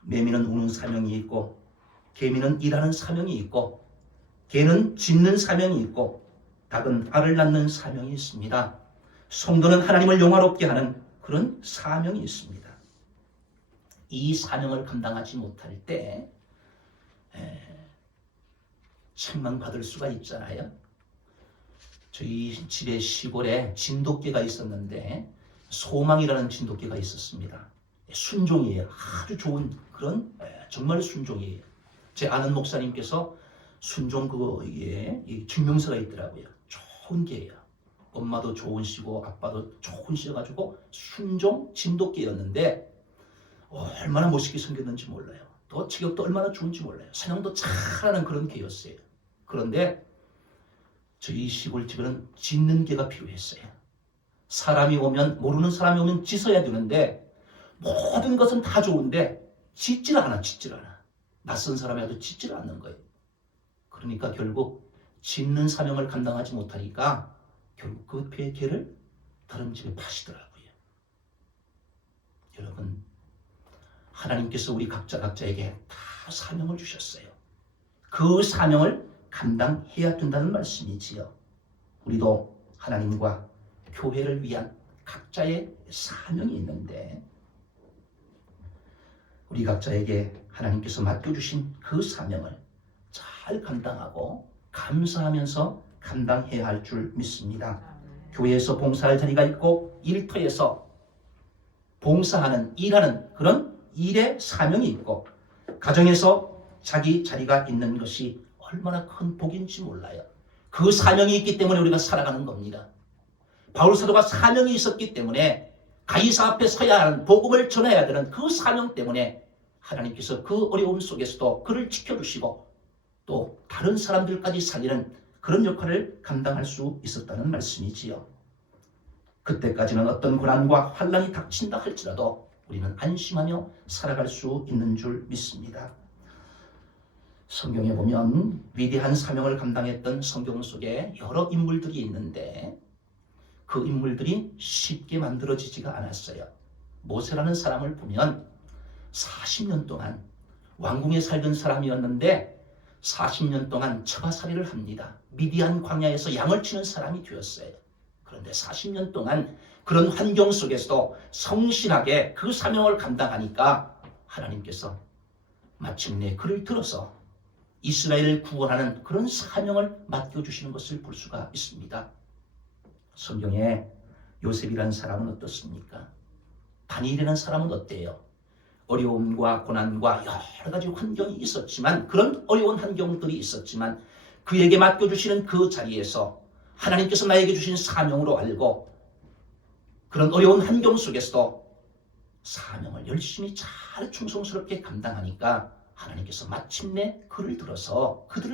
매미는 우는 사명이 있고 개미는 일하는 사명이 있고 개는 짖는 사명이 있고 닭은 알을 낳는 사명이 있습니다. 성도는 하나님을 영화롭게 하는 그런 사명이 있습니다. 이 사명을 감당하지 못할 때 책망받을 수가 있잖아요. 저희 집의 시골에 진돗개가 있었는데 소망이라는 진돗개가 있었습니다. 순종이에요. 아주 좋은 그런 정말 순종이에요. 제 아는 목사님께서 순종 그거에 증명서가 있더라고요. 좋은 개예요. 엄마도 좋으시고 아빠도 좋으셔가지고 순종 진돗개였는데 얼마나 멋있게 생겼는지 몰라요. 또 체격도 얼마나 좋은지 몰라요. 사냥도 잘하는 그런 개였어요. 그런데 저희 시골집에는 짖는 개가 필요했어요. 사람이 오면, 모르는 사람이 오면 짖어야 되는데 모든 것은 다 좋은데 짖질 않아. 낯선 사람이 와도 짖질 않는 거예요. 그러니까 결국 짖는 사명을 감당하지 못하니까 결국 그 개를 다른 집에 파시더라고요. 여러분, 하나님께서 우리 각자에게 다 사명을 주셨어요. 그 사명을 감당해야 된다는 말씀이지요. 우리도 하나님과 교회를 위한 각자의 사명이 있는데 우리 각자에게 하나님께서 맡겨주신 그 사명을 잘 감당하고 감사하면서 감당해야 할 줄 믿습니다. 교회에서 봉사할 자리가 있고 일터에서 봉사하는, 일하는 그런 일의 사명이 있고 가정에서 자기 자리가 있는 것이 얼마나 큰 복인지 몰라요. 그 사명이 있기 때문에 우리가 살아가는 겁니다. 바울 사도가 사명이 있었기 때문에 가이사 앞에 서야 하는, 복음을 전해야 되는 그 사명 때문에 하나님께서 그 어려움 속에서도 그를 지켜주시고 또 다른 사람들까지 살리는 그런 역할을 감당할 수 있었다는 말씀이지요. 그때까지는 어떤 고난과 환난이 닥친다 할지라도 우리는 안심하며 살아갈 수 있는 줄 믿습니다. 성경에 보면 위대한 사명을 감당했던 성경 속에 여러 인물들이 있는데 그 인물들이 쉽게 만들어지지가 않았어요. 모세라는 사람을 보면 40년 동안 왕궁에 살던 사람이었는데 40년 동안 처가살이를 합니다. 미디안 광야에서 양을 치는 사람이 되었어요. 그런데 40년 동안 그런 환경 속에서도 성실하게 그 사명을 감당하니까 하나님께서 마침내 그를 들어서 이스라엘을 구원하는 그런 사명을 맡겨주시는 것을 볼 수가 있습니다. 성경에 요셉이라는 사람은 어떻습니까? 다니엘이라는 사람은 어때요? 어려움과 고난과 여러 가지 환경이 있었지만, 그런 어려운 환경들이 있었지만 그에게 맡겨주시는 그 자리에서 하나님께서 나에게 주신 사명으로 알고 그런 어려운 환경 속에서도 사명을 열심히 잘 충성스럽게 감당하니까 하나님께서 마침내 그들을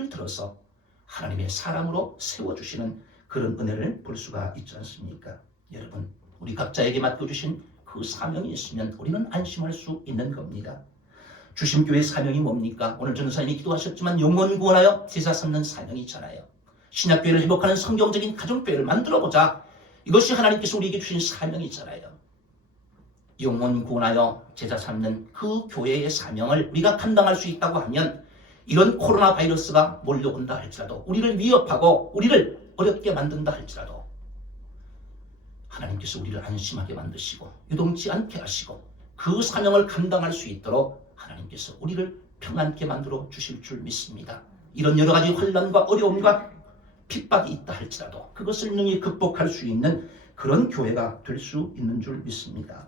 들어서 하나님의 사람으로 세워주시는 그런 은혜를 볼 수가 있지 않습니까? 여러분, 우리 각자에게 맡겨주신 그 사명이 있으면 우리는 안심할 수 있는 겁니다. 주심교회 사명이 뭡니까? 오늘 전도사님이 기도하셨지만 영혼 구원하여 제사 삼는 사명이 있잖아요. 신약교회를 회복하는 성경적인 가정교회를 만들어보자. 이것이 하나님께서 우리에게 주신 사명이 있잖아요. 영혼 구원하여 제자 삼는 그 교회의 사명을 우리가 감당할 수 있다고 하면 이런 코로나 바이러스가 몰려온다 할지라도, 우리를 위협하고 우리를 어렵게 만든다 할지라도 하나님께서 우리를 안심하게 만드시고 유동치 않게 하시고 그 사명을 감당할 수 있도록 하나님께서 우리를 평안케 만들어 주실 줄 믿습니다. 이런 여러 가지 환난과 어려움과 핍박이 있다 할지라도 그것을 능히 극복할 수 있는 그런 교회가 될 수 있는 줄 믿습니다.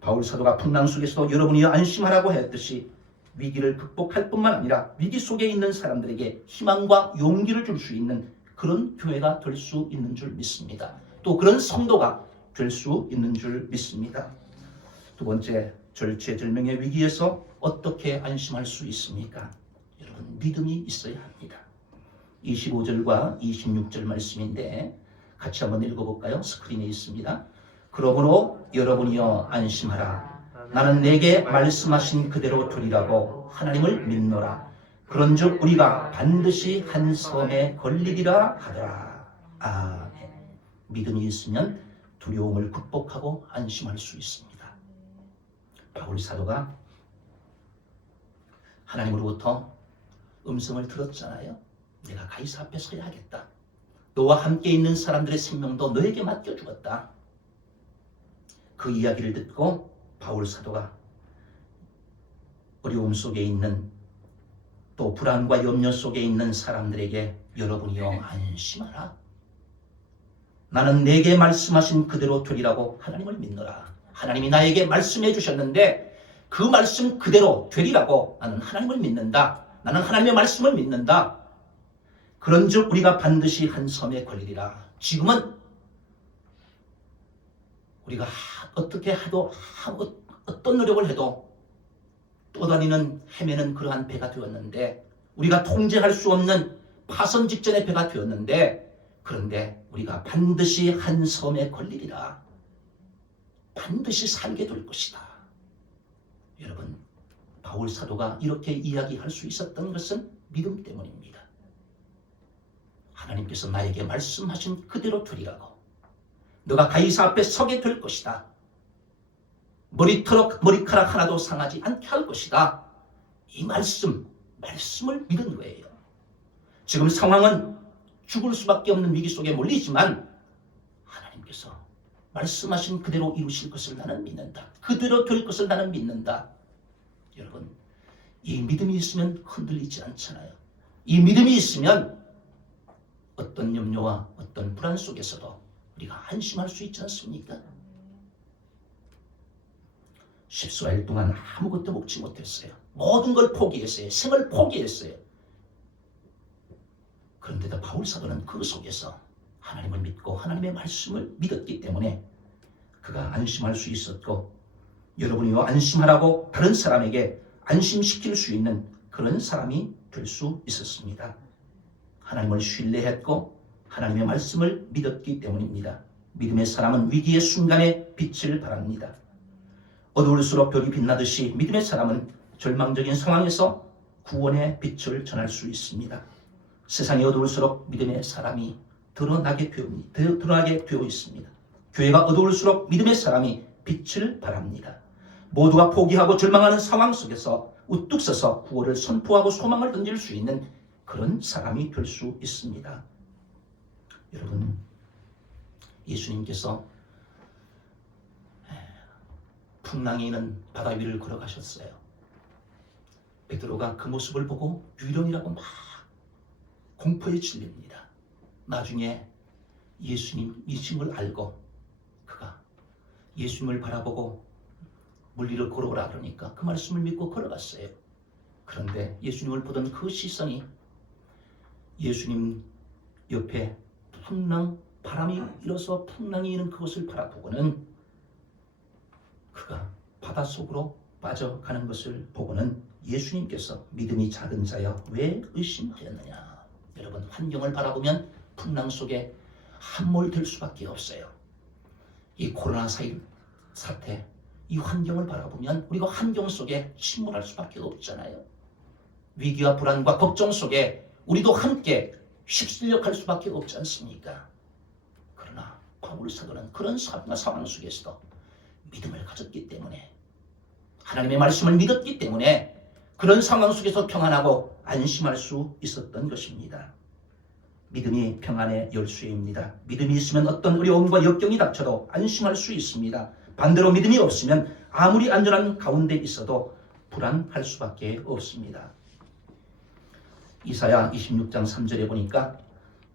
바울 사도가 풍랑 속에서도 여러분이 안심하라고 했듯이 위기를 극복할 뿐만 아니라 위기 속에 있는 사람들에게 희망과 용기를 줄 수 있는 그런 교회가 될 수 있는 줄 믿습니다. 또 그런 성도가 될 수 있는 줄 믿습니다. 두 번째, 절체절명의 위기에서 어떻게 안심할 수 있습니까? 여러분, 믿음이 있어야 합니다. 25절과 26절 말씀인데 같이 한번 읽어볼까요? 스크린에 있습니다. 그러므로 여러분이여 안심하라. 나는 내게 말씀하신 그대로 되리라고 하나님을 믿노라. 그런즉 우리가 반드시 한 섬에 걸리리라 하더라. 아멘. 믿음이 있으면 두려움을 극복하고 안심할 수 있습니다. 바울 사도가 하나님으로부터 음성을 들었잖아요. 내가 가이사 앞에 서야 하겠다. 너와 함께 있는 사람들의 생명도 너에게 맡겨주었다. 그 이야기를 듣고 바울 사도가 어려움 속에 있는, 또 불안과 염려 속에 있는 사람들에게 여러분이여 안심하라. 나는 내게 말씀하신 그대로 되리라고 하나님을 믿노라. 하나님이 나에게 말씀해 주셨는데 그 말씀 그대로 되리라고 나는 하나님을 믿는다. 나는 하나님의 말씀을 믿는다. 그런즉 우리가 반드시 한 섬에 걸리리라. 지금은 우리가 어떻게 해도 어떤 노력을 해도 떠다니는 헤매는 그러한 배가 되었는데, 우리가 통제할 수 없는 파선 직전의 배가 되었는데, 그런데 우리가 반드시 한 섬에 걸리리라. 반드시 살게 될 것이다. 여러분, 바울 사도가 이렇게 이야기할 수 있었던 것은 믿음 때문입니다. 하나님께서 나에게 말씀하신 그대로 되리라고. 너가 가이사 앞에 서게 될 것이다. 머리카락 하나도 상하지 않게 할 것이다. 이 말씀을 믿은 거예요. 지금 상황은 죽을 수밖에 없는 위기 속에 몰리지만 하나님께서 말씀하신 그대로 이루실 것을 나는 믿는다. 그대로 될 것을 나는 믿는다. 여러분, 이 믿음이 있으면 흔들리지 않잖아요. 이 믿음이 있으면 어떤 염려와 어떤 불안 속에서도 우리가 안심할 수 있지 않습니까? 십수일 동안 아무것도 먹지 못했어요. 모든 걸 포기했어요. 생을 포기했어요. 그런데도 바울 사도는 그 속에서 하나님을 믿고 하나님의 말씀을 믿었기 때문에 그가 안심할 수 있었고, 여러분이요 안심하라고 다른 사람에게 안심시킬 수 있는 그런 사람이 될 수 있었습니다. 하나님을 신뢰했고 하나님의 말씀을 믿었기 때문입니다. 믿음의 사람은 위기의 순간에 빛을 발합니다. 어두울수록 별이 빛나듯이 믿음의 사람은 절망적인 상황에서 구원의 빛을 전할 수 있습니다. 세상이 어두울수록 믿음의 사람이 드러나게 되어 있습니다. 교회가 어두울수록 믿음의 사람이 빛을 발합니다. 모두가 포기하고 절망하는 상황 속에서 우뚝 서서 구원을 선포하고 소망을 던질 수 있는 그런 사람이 될 수 있습니다. 여러분, 예수님께서 풍랑이 있는 바다 위를 걸어가셨어요. 베드로가 그 모습을 보고 유령이라고 막 공포에 질립니다. 나중에 예수님이심을 알고 그가 예수님을 바라보고 물 위를 걸어오라 그러니까 그 말씀을 믿고 걸어갔어요. 그런데 예수님을 보던 그 시선이 예수님 옆에 바람이 일어서 풍랑이 있는 그것을 바라보고는 그가 바닷속으로 빠져가는 것을 보고는 예수님께서 믿음이 작은 자여 왜 의심하였느냐. 여러분, 환경을 바라보면 풍랑 속에 함몰될 수밖에 없어요. 이 코로나 사태, 이 환경을 바라보면 우리가 환경 속에 침몰할 수밖에 없잖아요. 위기와 불안과 걱정 속에 우리도 함께 휩쓸려갈 수밖에 없지 않습니까? 그러나 바울 사도는 그런 상황 속에서도 믿음을 가졌기 때문에, 하나님의 말씀을 믿었기 때문에 그런 상황 속에서 평안하고 안심할 수 있었던 것입니다. 믿음이 평안의 열쇠입니다. 믿음이 있으면 어떤 어려움과 역경이 닥쳐도 안심할 수 있습니다. 반대로 믿음이 없으면 아무리 안전한 가운데 있어도 불안할 수밖에 없습니다. 이사야 26장 3절에 보니까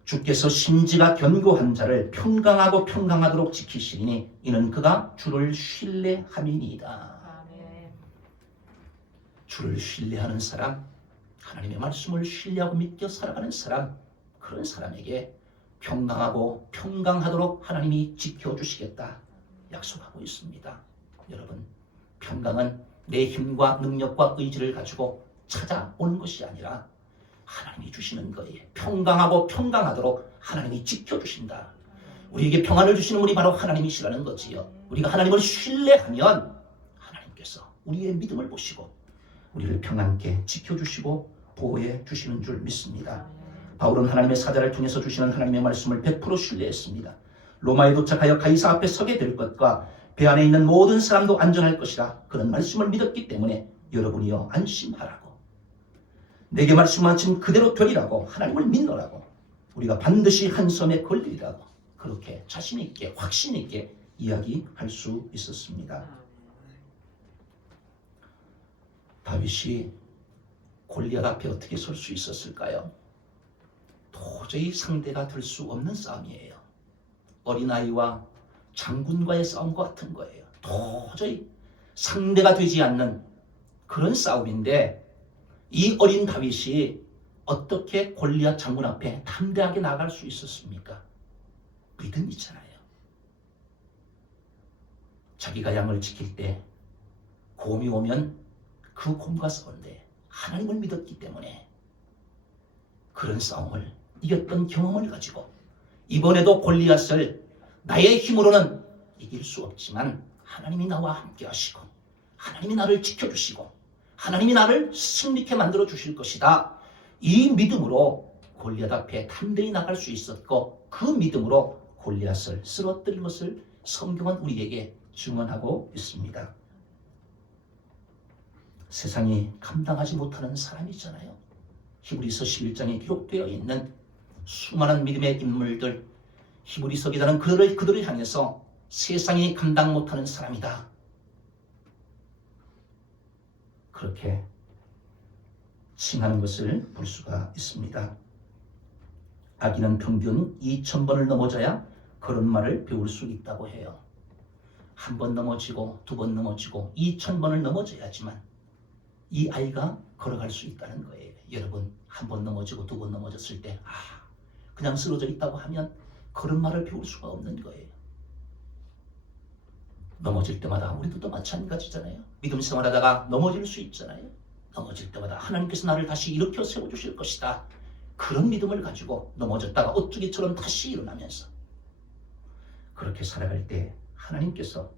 주께서 심지가 견고한 자를 평강하도록 지키시리니 이는 그가 주를 신뢰함이니이다. 주를 신뢰하는 사람, 하나님의 말씀을 신뢰하고 믿겨 살아가는 사람, 그런 사람에게 평강하도록 하나님이 지켜주시겠다 약속하고 있습니다. 여러분, 평강은 내 힘과 능력과 의지를 가지고 찾아오는 것이 아니라 하나님이 주시는 거예요. 평강하도록 하나님이 지켜주신다. 우리에게 평안을 주시는 분이 바로 하나님이시라는 거지요. 우리가 하나님을 신뢰하면 하나님께서 우리의 믿음을 보시고 우리를 평안케 지켜주시고 보호해 주시는 줄 믿습니다. 바울은 하나님의 사자를 통해서 주시는 하나님의 말씀을 100% 신뢰했습니다. 로마에 도착하여 가이사 앞에 서게 될 것과 배 안에 있는 모든 사람도 안전할 것이라 그런 말씀을 믿었기 때문에 여러분이여 안심하라고, 내게 말씀하신 그대로 되리라고, 하나님을 믿노라고, 우리가 반드시 한 섬에 걸리리라고 그렇게 자신 있게 확신 있게 이야기할 수 있었습니다. 다윗이 골리앗 앞에 어떻게 설 수 있었을까요? 도저히 상대가 될 수 없는 싸움이에요. 어린아이와 장군과의 싸움과 같은 거예요. 도저히 상대가 되지 않는 그런 싸움인데 이 어린 다윗이 어떻게 골리앗 장군 앞에 담대하게 나갈 수 있었습니까? 믿음 있잖아요. 자기가 양을 지킬 때 곰이 오면 그 곰과 싸웠는데 하나님을 믿었기 때문에 그런 싸움을 이겼던 경험을 가지고 이번에도 골리앗을 나의 힘으로는 이길 수 없지만 하나님이 나와 함께 하시고 하나님이 나를 지켜주시고 하나님이 나를 승리케 만들어 주실 것이다. 이 믿음으로 골리앗 앞에 담대히 나갈 수 있었고 그 믿음으로 골리앗을 쓰러뜨린 것을 성경은 우리에게 증언하고 있습니다. 세상이 감당하지 못하는 사람이 있잖아요. 히브리서 11장에 기록되어 있는 수많은 믿음의 인물들, 히브리서 기자는 그들을 향해서 세상이 감당 못하는 사람이다, 그렇게 칭하는 것을 볼 수가 있습니다. 아기는 평균 2000번을 넘어져야 그런 말을 배울 수 있다고 해요. 한 번 넘어지고 두 번 넘어지고 2000번을 넘어져야지만 이 아이가 걸어갈 수 있다는 거예요. 여러분, 한 번 넘어지고 두 번 넘어졌을 때 그냥 쓰러져 있다고 하면 그런 말을 배울 수가 없는 거예요. 넘어질 때마다 우리도 또 마찬가지잖아요. 믿음 생활하다가 넘어질 수 있잖아요. 넘어질 때마다 하나님께서 나를 다시 일으켜 세워주실 것이다, 그런 믿음을 가지고 넘어졌다가 오뚜기처럼 다시 일어나면서 그렇게 살아갈 때 하나님께서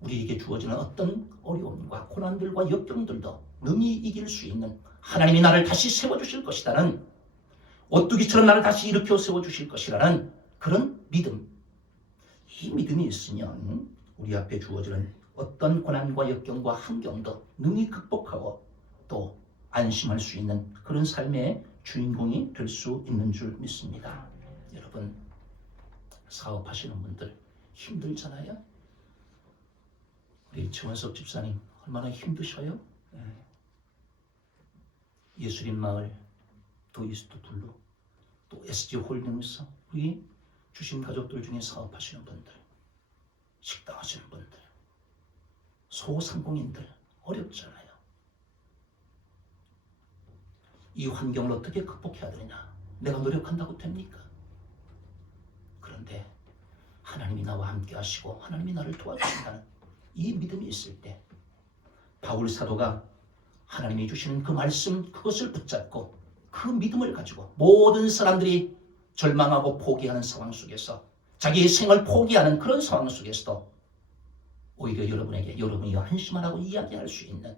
우리에게 주어지는 어떤 어려움과 고난들과 역경들도 능히 이길 수 있는, 하나님이 나를 다시 세워주실 것이라는, 오뚜기처럼 나를 다시 일으켜 세워주실 것이라는 그런 믿음, 이 믿음이 있으면 우리 앞에 주어지는 어떤 고난과 역경과 환경도 능히 극복하고 또 안심할 수 있는 그런 삶의 주인공이 될 수 있는 줄 믿습니다. 여러분, 사업하시는 분들 힘들잖아요. 우리 최원석 집사님 얼마나 힘드셔요? 예수님 마을, 또 이스트 블루, 또 SG 홀딩스, 우리 주신 가족들 중에 사업하시는 분들, 식당 하시는 분들, 소상공인들 어렵잖아요. 이 환경을 어떻게 극복해야 되느냐? 내가 노력한다고 됩니까? 그런데 하나님이 나와 함께 하시고 하나님이 나를 도와주신다는 이 믿음이 있을 때 바울 사도가 하나님이 주시는 그 말씀, 그것을 붙잡고 그 믿음을 가지고 모든 사람들이 절망하고 포기하는 상황 속에서, 자기의 생을 포기하는 그런 상황 속에서도 오히려 여러분이 안심하라고 이야기할 수 있는,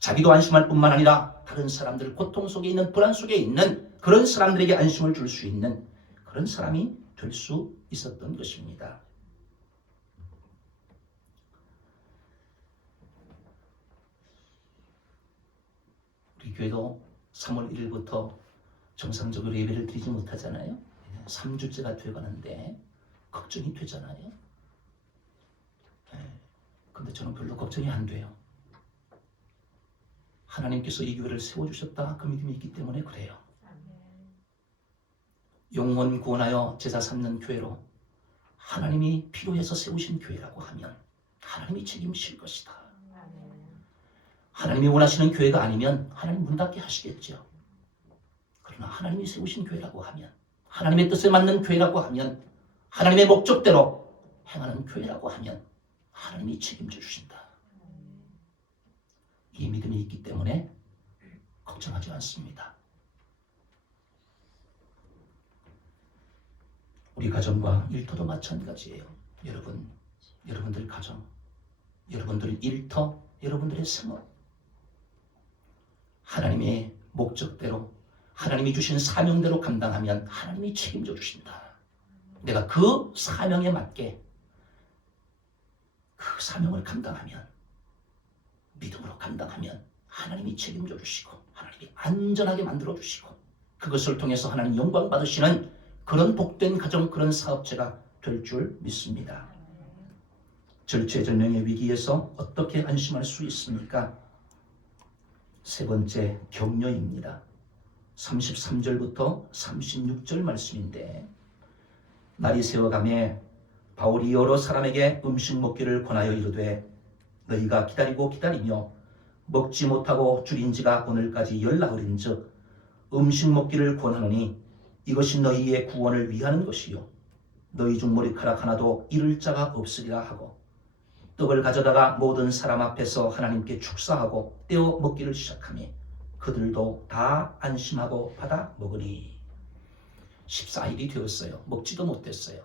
자기도 안심할 뿐만 아니라 다른 사람들, 고통 속에 있는, 불안 속에 있는 그런 사람들에게 안심을 줄 수 있는 그런 사람이 될 수 있었던 것입니다. 우리 교회도 3월 1일부터 정상적으로 예배를 드리지 못하잖아요. 3주째가 돼가는데 걱정이 되잖아요. 근데 저는 별로 걱정이 안 돼요. 하나님께서 이 교회를 세워주셨다, 그 믿음이 있기 때문에 그래요. 영혼 구원하여 제사 삼는 교회로 하나님이 필요해서 세우신 교회라고 하면 하나님이 책임질 것이다. 하나님이 원하시는 교회가 아니면 하나님 문 닫게 하시겠죠. 그러나 하나님이 세우신 교회라고 하면, 하나님의 뜻에 맞는 교회라고 하면, 하나님의 목적대로 행하는 교회라고 하면 하나님이 책임져 주신다. 이 믿음이 있기 때문에 걱정하지 않습니다. 우리 가정과 일터도 마찬가지예요. 여러분들 가정, 여러분들 일터, 여러분들의 생활, 하나님의 목적대로, 하나님이 주신 사명대로 감당하면 하나님이 책임져 주신다. 내가 그 사명에 맞게 그 사명을 감당하면, 믿음으로 감당하면 하나님이 책임져 주시고 하나님이 안전하게 만들어 주시고 그것을 통해서 하나님 영광 받으시는 그런 복된 가정, 그런 사업체가 될 줄 믿습니다. 절체절명의 위기에서 어떻게 안심할 수 있습니까? 세 번째, 격려입니다. 33절부터 36절 말씀인데, 날이 새어가매 바울이 여러 사람에게 음식 먹기를 권하여 이르되 너희가 기다리며 먹지 못하고 줄인 지가 오늘까지 열나흘인즉 음식 먹기를 권하노니 이것이 너희의 구원을 위하는 것이요 너희 중 머리카락 하나도 잃을 자가 없으리라 하고, 떡을 가져다가 모든 사람 앞에서 하나님께 축사하고 떼어 먹기를 시작하며 그들도 다 안심하고 받아 먹으니 14일이 되었어요. 먹지도 못했어요.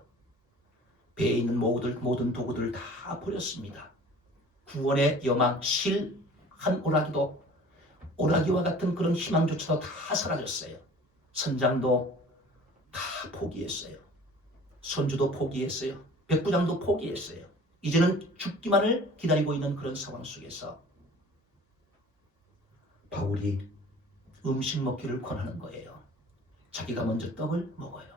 배에 있는 모든 도구들을 다 버렸습니다. 구원의 여망, 한 오라기와 같은 그런 희망조차도 다 사라졌어요. 선장도 다 포기했어요. 선주도 포기했어요. 백부장도 포기했어요. 이제는 죽기만을 기다리고 있는 그런 상황 속에서 바울이 음식 먹기를 권하는 거예요. 자기가 먼저 떡을 먹어요.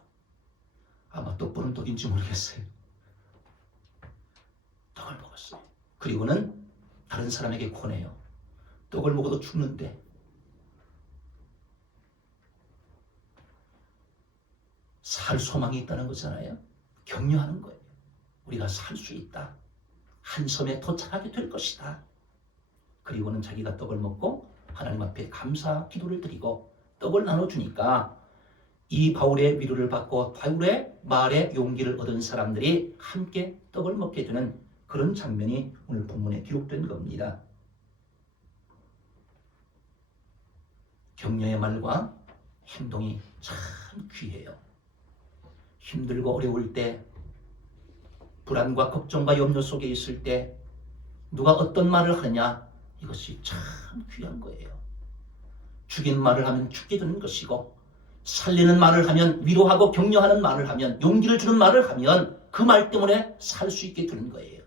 아마 떡보는 떡인지 모르겠어요. 떡을 먹었어요. 그리고는 다른 사람에게 권해요. 떡을 먹어도 죽는데 살 소망이 있다는 거잖아요. 격려하는 거예요. 우리가 살 수 있다. 한 섬에 도착하게 될 것이다. 그리고는 자기가 떡을 먹고 하나님 앞에 감사 기도를 드리고 떡을 나눠주니까 이 바울의 위로를 받고 바울의 말에 용기를 얻은 사람들이 함께 떡을 먹게 되는 그런 장면이 오늘 본문에 기록된 겁니다. 격려의 말과 행동이 참 귀해요. 힘들고 어려울 때, 불안과 걱정과 염려 속에 있을 때 누가 어떤 말을 하느냐, 이것이 참 귀한 거예요. 죽인 말을 하면 죽게 되는 것이고, 살리는 말을 하면, 위로하고 격려하는 말을 하면, 용기를 주는 말을 하면 그 말 때문에 살 수 있게 되는 거예요.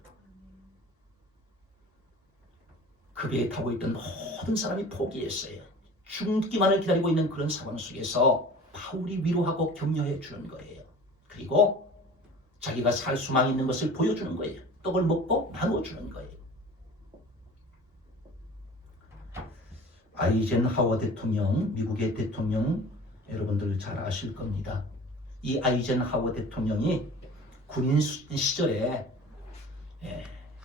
그 배에 타고 있던 모든 사람이 포기했어요. 죽기만을 기다리고 있는 그런 상황 속에서 바울이 위로하고 격려해 주는 거예요. 그리고 자기가 살 수만 있는 것을 보여주는 거예요. 떡을 먹고 나눠주는 거예요. 아이젠하워 대통령, 미국의 대통령, 여러분들 잘 아실 겁니다. 이 아이젠하워 대통령이 군인 시절에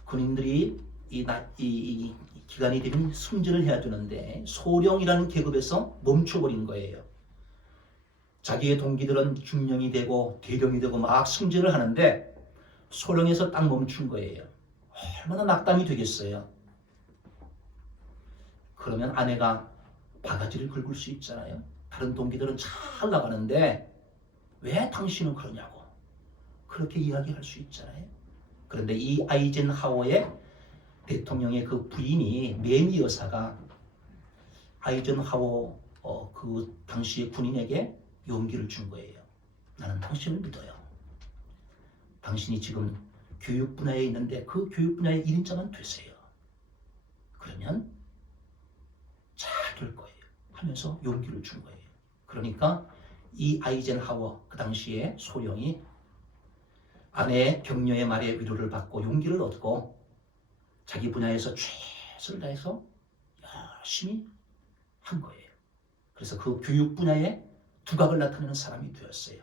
군인들이 이 기간이 되면 승진을 해야 되는데 소령이라는 계급에서 멈춰버린 거예요. 자기의 동기들은 중령이 되고 대령이 되고 막 승진을 하는데 소령에서 딱 멈춘 거예요. 얼마나 낙담이 되겠어요. 그러면 아내가 바가지를 긁을 수 있잖아요. 다른 동기들은 잘 나가는데 왜 당신은 그러냐고 그렇게 이야기할 수 있잖아요. 그런데 이 아이젠하워의 대통령의 그 부인이 매미 여사가 아이젠하워 그 당시의 군인에게 용기를 준 거예요. 나는 당신을 믿어요. 당신이 지금 교육 분야에 있는데 그 교육 분야의 1인자만 되세요. 그러면 잘 될 거예요. 하면서 용기를 준 거예요. 그러니까 이 아이젠하워 그 당시에 소령이 아내의 격려의 말에 위로를 받고 용기를 얻고 자기 분야에서 최선을 다해서 열심히 한 거예요. 그래서 그 교육 분야에 두각을 나타내는 사람이 되었어요.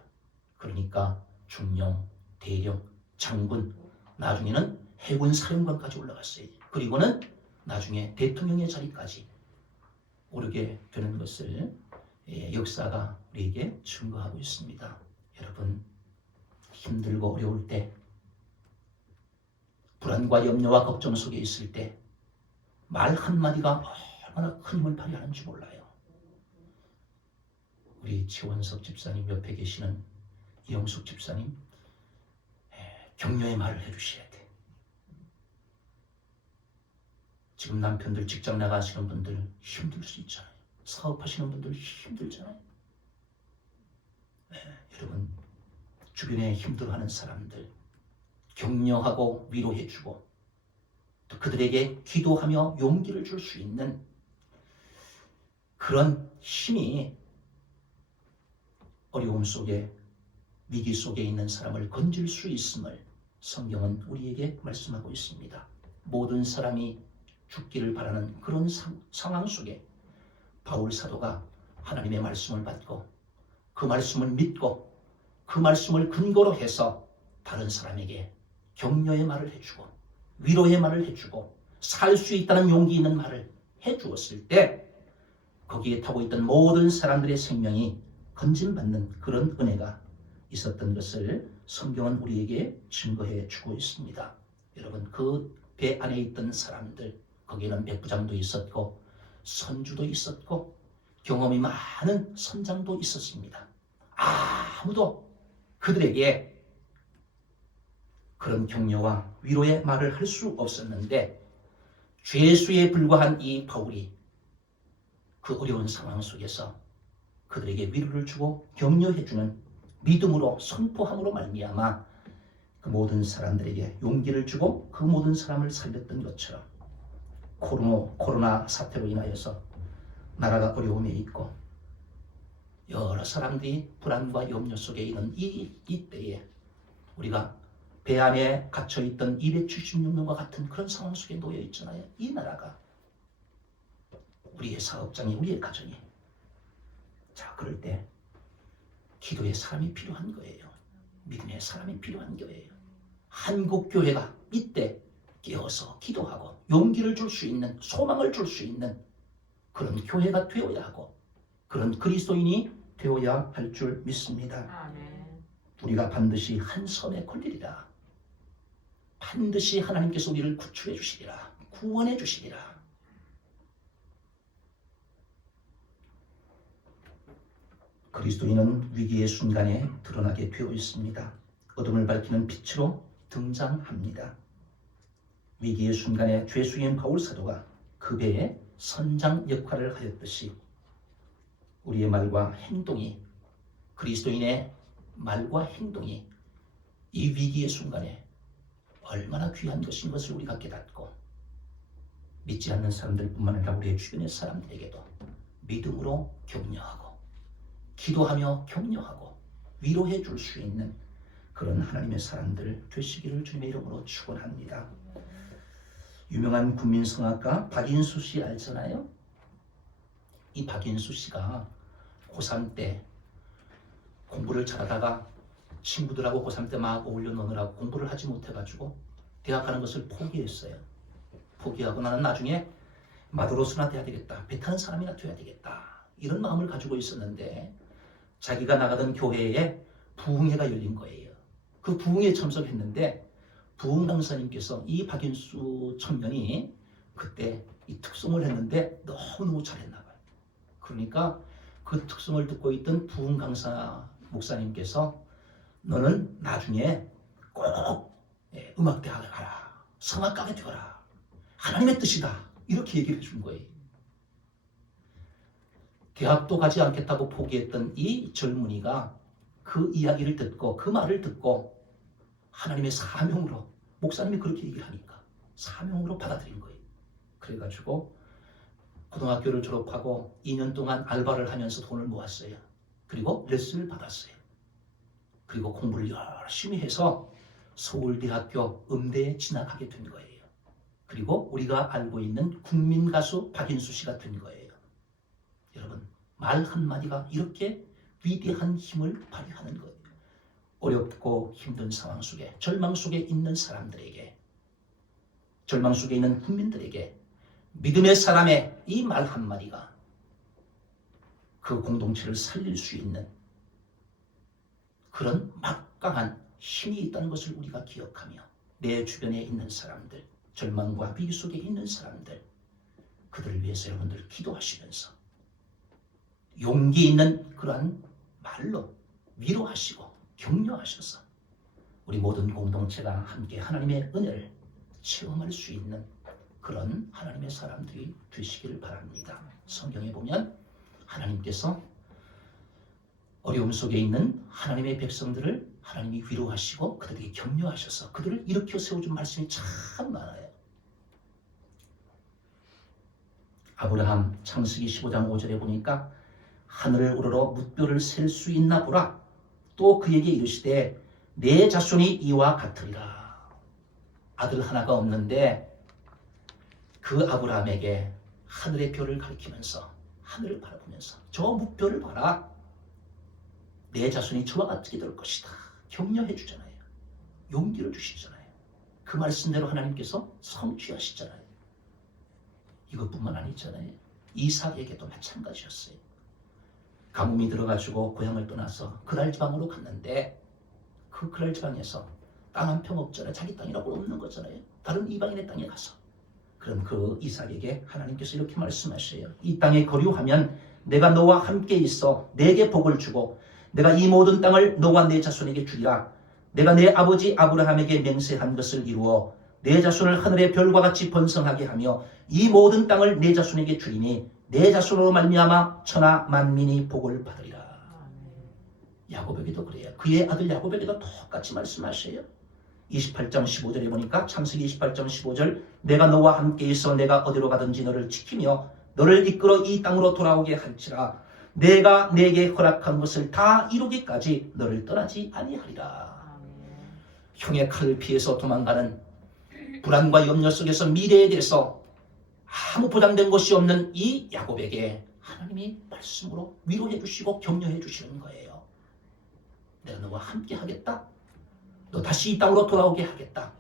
그러니까 중령, 대령, 장군, 나중에는 해군 사령관까지 올라갔어요. 그리고는 나중에 대통령의 자리까지 오르게 되는 것을 역사가 우리에게 증거하고 있습니다. 여러분, 힘들고 어려울 때, 불안과 염려와 걱정 속에 있을 때 말 한마디가 얼마나 큰 힘을 발휘하는지 몰라요. 우리 최원석 집사님 옆에 계시는 이영숙 집사님, 격려의 말을 해주셔야 돼. 지금 남편들 직장 나가시는 분들 힘들 수 있잖아요. 사업하시는 분들 힘들잖아요. 여러분, 주변에 힘들어하는 사람들 격려하고 위로해주고 또 그들에게 기도하며 용기를 줄 수 있는 그런 힘이 어려움 속에 위기 속에 있는 사람을 건질 수 있음을 성경은 우리에게 말씀하고 있습니다. 모든 사람이 죽기를 바라는 그런 상황 속에 바울 사도가 하나님의 말씀을 받고 그 말씀을 믿고 그 말씀을 근거로 해서 다른 사람에게 격려의 말을 해주고 위로의 말을 해주고 살 수 있다는 용기 있는 말을 해주었을 때 거기에 타고 있던 모든 사람들의 생명이 건진받는 그런 은혜가 있었던 것을 성경은 우리에게 증거해 주고 있습니다. 여러분, 그 배 안에 있던 사람들, 거기에는 백부장도 있었고 선주도 있었고 경험이 많은 선장도 있었습니다. 아무도 그들에게 그런 격려와 위로의 말을 할 수 없었는데 죄수에 불과한 이 바울이 그 어려운 상황 속에서 그들에게 위로를 주고 격려해주는 믿음으로 선포함으로 말미암아 그 모든 사람들에게 용기를 주고 그 모든 사람을 살렸던 것처럼 코로나 사태로 인하여서 나라가 어려움에 있고 여러 사람들이 불안과 염려 속에 있는 이때에 우리가 배 안에 갇혀있던 276명과 같은 그런 상황 속에 놓여 있잖아요. 이 나라가, 우리의 사업장이, 우리의 가정이. 자, 그럴 때 기도의 사람이 필요한 거예요. 믿음의 사람이 필요한 거예요. 한국 교회가 이때 깨어서 기도하고 용기를 줄 수 있는, 소망을 줄 수 있는 그런 교회가 되어야 하고 그런 그리스도인이 되어야 할 줄 믿습니다. 아멘. 우리가 반드시 한 섬에 걸리리라. 반드시 하나님께서 우리를 구출해 주시리라. 구원해 주시리라. 그리스도인은 위기의 순간에 드러나게 되어 있습니다. 어둠을 밝히는 빛으로 등장합니다. 위기의 순간에 죄수인 바울 사도가 그 배의 선장 역할을 하였듯이 우리의 말과 행동이, 그리스도인의 말과 행동이 이 위기의 순간에 얼마나 귀한 것인 것을 우리가 깨닫고 믿지 않는 사람들뿐만 아니라 우리의 주변의 사람들에게도 믿음으로 격려하고 기도하며 격려하고 위로해 줄 수 있는 그런 하나님의 사람들 되시기를 주님의 이름으로 축원합니다. 유명한 국민성악가 박인수 씨 알잖아요? 이 박인수 씨가 고3 때 공부를 잘하다가 친구들하고 고3 때 막 어울려 노느라고 공부를 하지 못해가지고 대학 가는 것을 포기했어요. 포기하고 나는 나중에 마도로스나 돼야 되겠다, 배 타는 사람이나 돼야 되겠다, 이런 마음을 가지고 있었는데 자기가 나가던 교회에 부흥회가 열린 거예요. 그 부흥회에 참석했는데 부흥 강사님께서 이 박인수 청년이 그때 이 특송을 했는데 너무너무 잘했나 봐요. 그러니까 그 특송을 듣고 있던 부흥 강사 목사님께서 너는 나중에 꼭 음악대학에 가라, 성악가가 되어라, 하나님의 뜻이다, 이렇게 얘기를 해준 거예요. 대학도 가지 않겠다고 포기했던 이 젊은이가 그 이야기를 듣고 그 말을 듣고 하나님의 사명으로, 목사님이 그렇게 얘기를 하니까 사명으로 받아들인 거예요. 그래가지고 고등학교를 졸업하고 2년 동안 알바를 하면서 돈을 모았어요. 그리고 레슨을 받았어요. 그리고 공부를 열심히 해서 서울대학교 음대에 진학하게 된 거예요. 그리고 우리가 알고 있는 국민가수 박인수 씨가 된 거예요. 여러분, 말 한마디가 이렇게 위대한 힘을 발휘하는 거예요. 어렵고 힘든 상황 속에, 절망 속에 있는 사람들에게, 절망 속에 있는 국민들에게 믿음의 사람의 이 말 한마디가 그 공동체를 살릴 수 있는 그런 막강한 힘이 있다는 것을 우리가 기억하며 내 주변에 있는 사람들, 절망과 위기 속에 있는 사람들, 그들을 위해서 여러분들 기도하시면서 용기 있는 그러한 말로 위로하시고 격려하셔서 우리 모든 공동체가 함께 하나님의 은혜를 체험할 수 있는 그런 하나님의 사람들이 되시기를 바랍니다. 성경에 보면 하나님께서 어려움 속에 있는 하나님의 백성들을 하나님이 위로하시고 그들에게 격려하셔서 그들을 일으켜 세워준 말씀이 참 많아요. 아브라함 창세기 15장 5절에 보니까 하늘을 우러러 뭇별을 셀 수 있나 보라. 또 그에게 이르시되 내 자손이 이와 같으리라. 아들 하나가 없는데 그 아브라함에게 하늘의 별을 가리키면서 하늘을 바라보면서 저 뭇별을 봐라. 내 자손이 저와 같게 될 것이다. 격려해 주잖아요. 용기를 주시잖아요. 그 말씀대로 하나님께서 성취하시잖아요. 이것뿐만 아니잖아요. 이삭에게도 마찬가지였어요. 가뭄이 들어가지고 고향을 떠나서 그랄 지방으로 갔는데 그 그랄 지방에서 땅 한 평 없잖아요. 자기 땅이라고 없는 거잖아요. 다른 이방인의 땅에 가서. 그럼 그 이삭에게 하나님께서 이렇게 말씀하셔요. 이 땅에 거류하면 내가 너와 함께 있어 내게 복을 주고 내가 이 모든 땅을 너와 내 자손에게 주리라. 내가 내 아버지 아브라함에게 맹세한 것을 이루어 내 자손을 하늘의 별과 같이 번성하게 하며 이 모든 땅을 내 자손에게 주리니 내 자손으로 말미암아 천하 만민이 복을 받으리라. 야곱에게도 그래요. 그의 아들 야곱에게도 똑같이 말씀하셔요. 28장 15절에 보니까 창세기 28장 15절 내가 너와 함께 있어 내가 어디로 가든지 너를 지키며 너를 이끌어 이 땅으로 돌아오게 할지라. 내가 내게 허락한 것을 다 이루기까지 너를 떠나지 아니하리라. 형의 칼을 피해서 도망가는 불안과 염려 속에서 미래에 대해서 아무 보장된 것이 없는 이 야곱에게 하나님이 말씀으로 위로해 주시고 격려해 주시는 거예요. 내가 너와 함께 하겠다. 너 다시 이 땅으로 돌아오게 하겠다.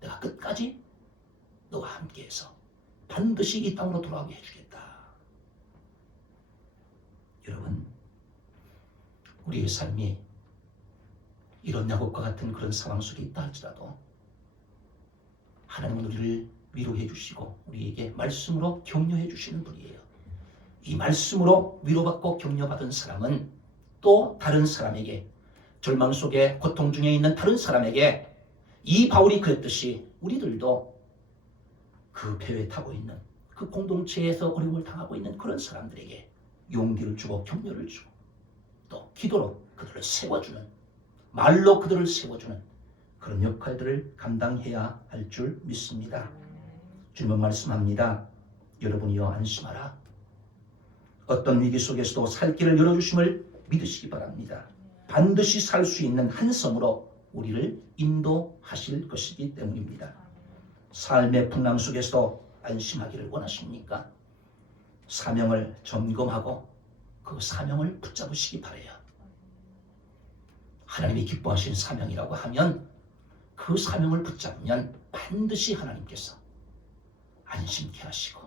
내가 끝까지 너와 함께해서 반드시 이 땅으로 돌아오게 해주겠다. 여러분, 우리의 삶이 이런 야곱과 같은 그런 상황 속에 있다 할지라도 하나님은 우리를 위로해 주시고 우리에게 말씀으로 격려해 주시는 분이에요. 이 말씀으로 위로받고 격려받은 사람은 또 다른 사람에게, 절망 속에 고통 중에 있는 다른 사람에게 이 바울이 그랬듯이 우리들도 그 배에 타고 있는 그 공동체에서 어려움을 당하고 있는 그런 사람들에게 용기를 주고 격려를 주고 또 기도로 그들을 세워주는, 말로 그들을 세워주는 그런 역할들을 감당해야 할 줄 믿습니다. 주님은 말씀합니다. 여러분이여 안심하라. 어떤 위기 속에서도 살 길을 열어주심을 믿으시기 바랍니다. 반드시 살 수 있는 한 섬으로 우리를 인도하실 것이기 때문입니다. 삶의 풍랑 속에서도 안심하기를 원하십니까? 사명을 점검하고 그 사명을 붙잡으시기 바라요. 하나님이 기뻐하시는 사명이라고 하면 그 사명을 붙잡으면 반드시 하나님께서 안심케 하시고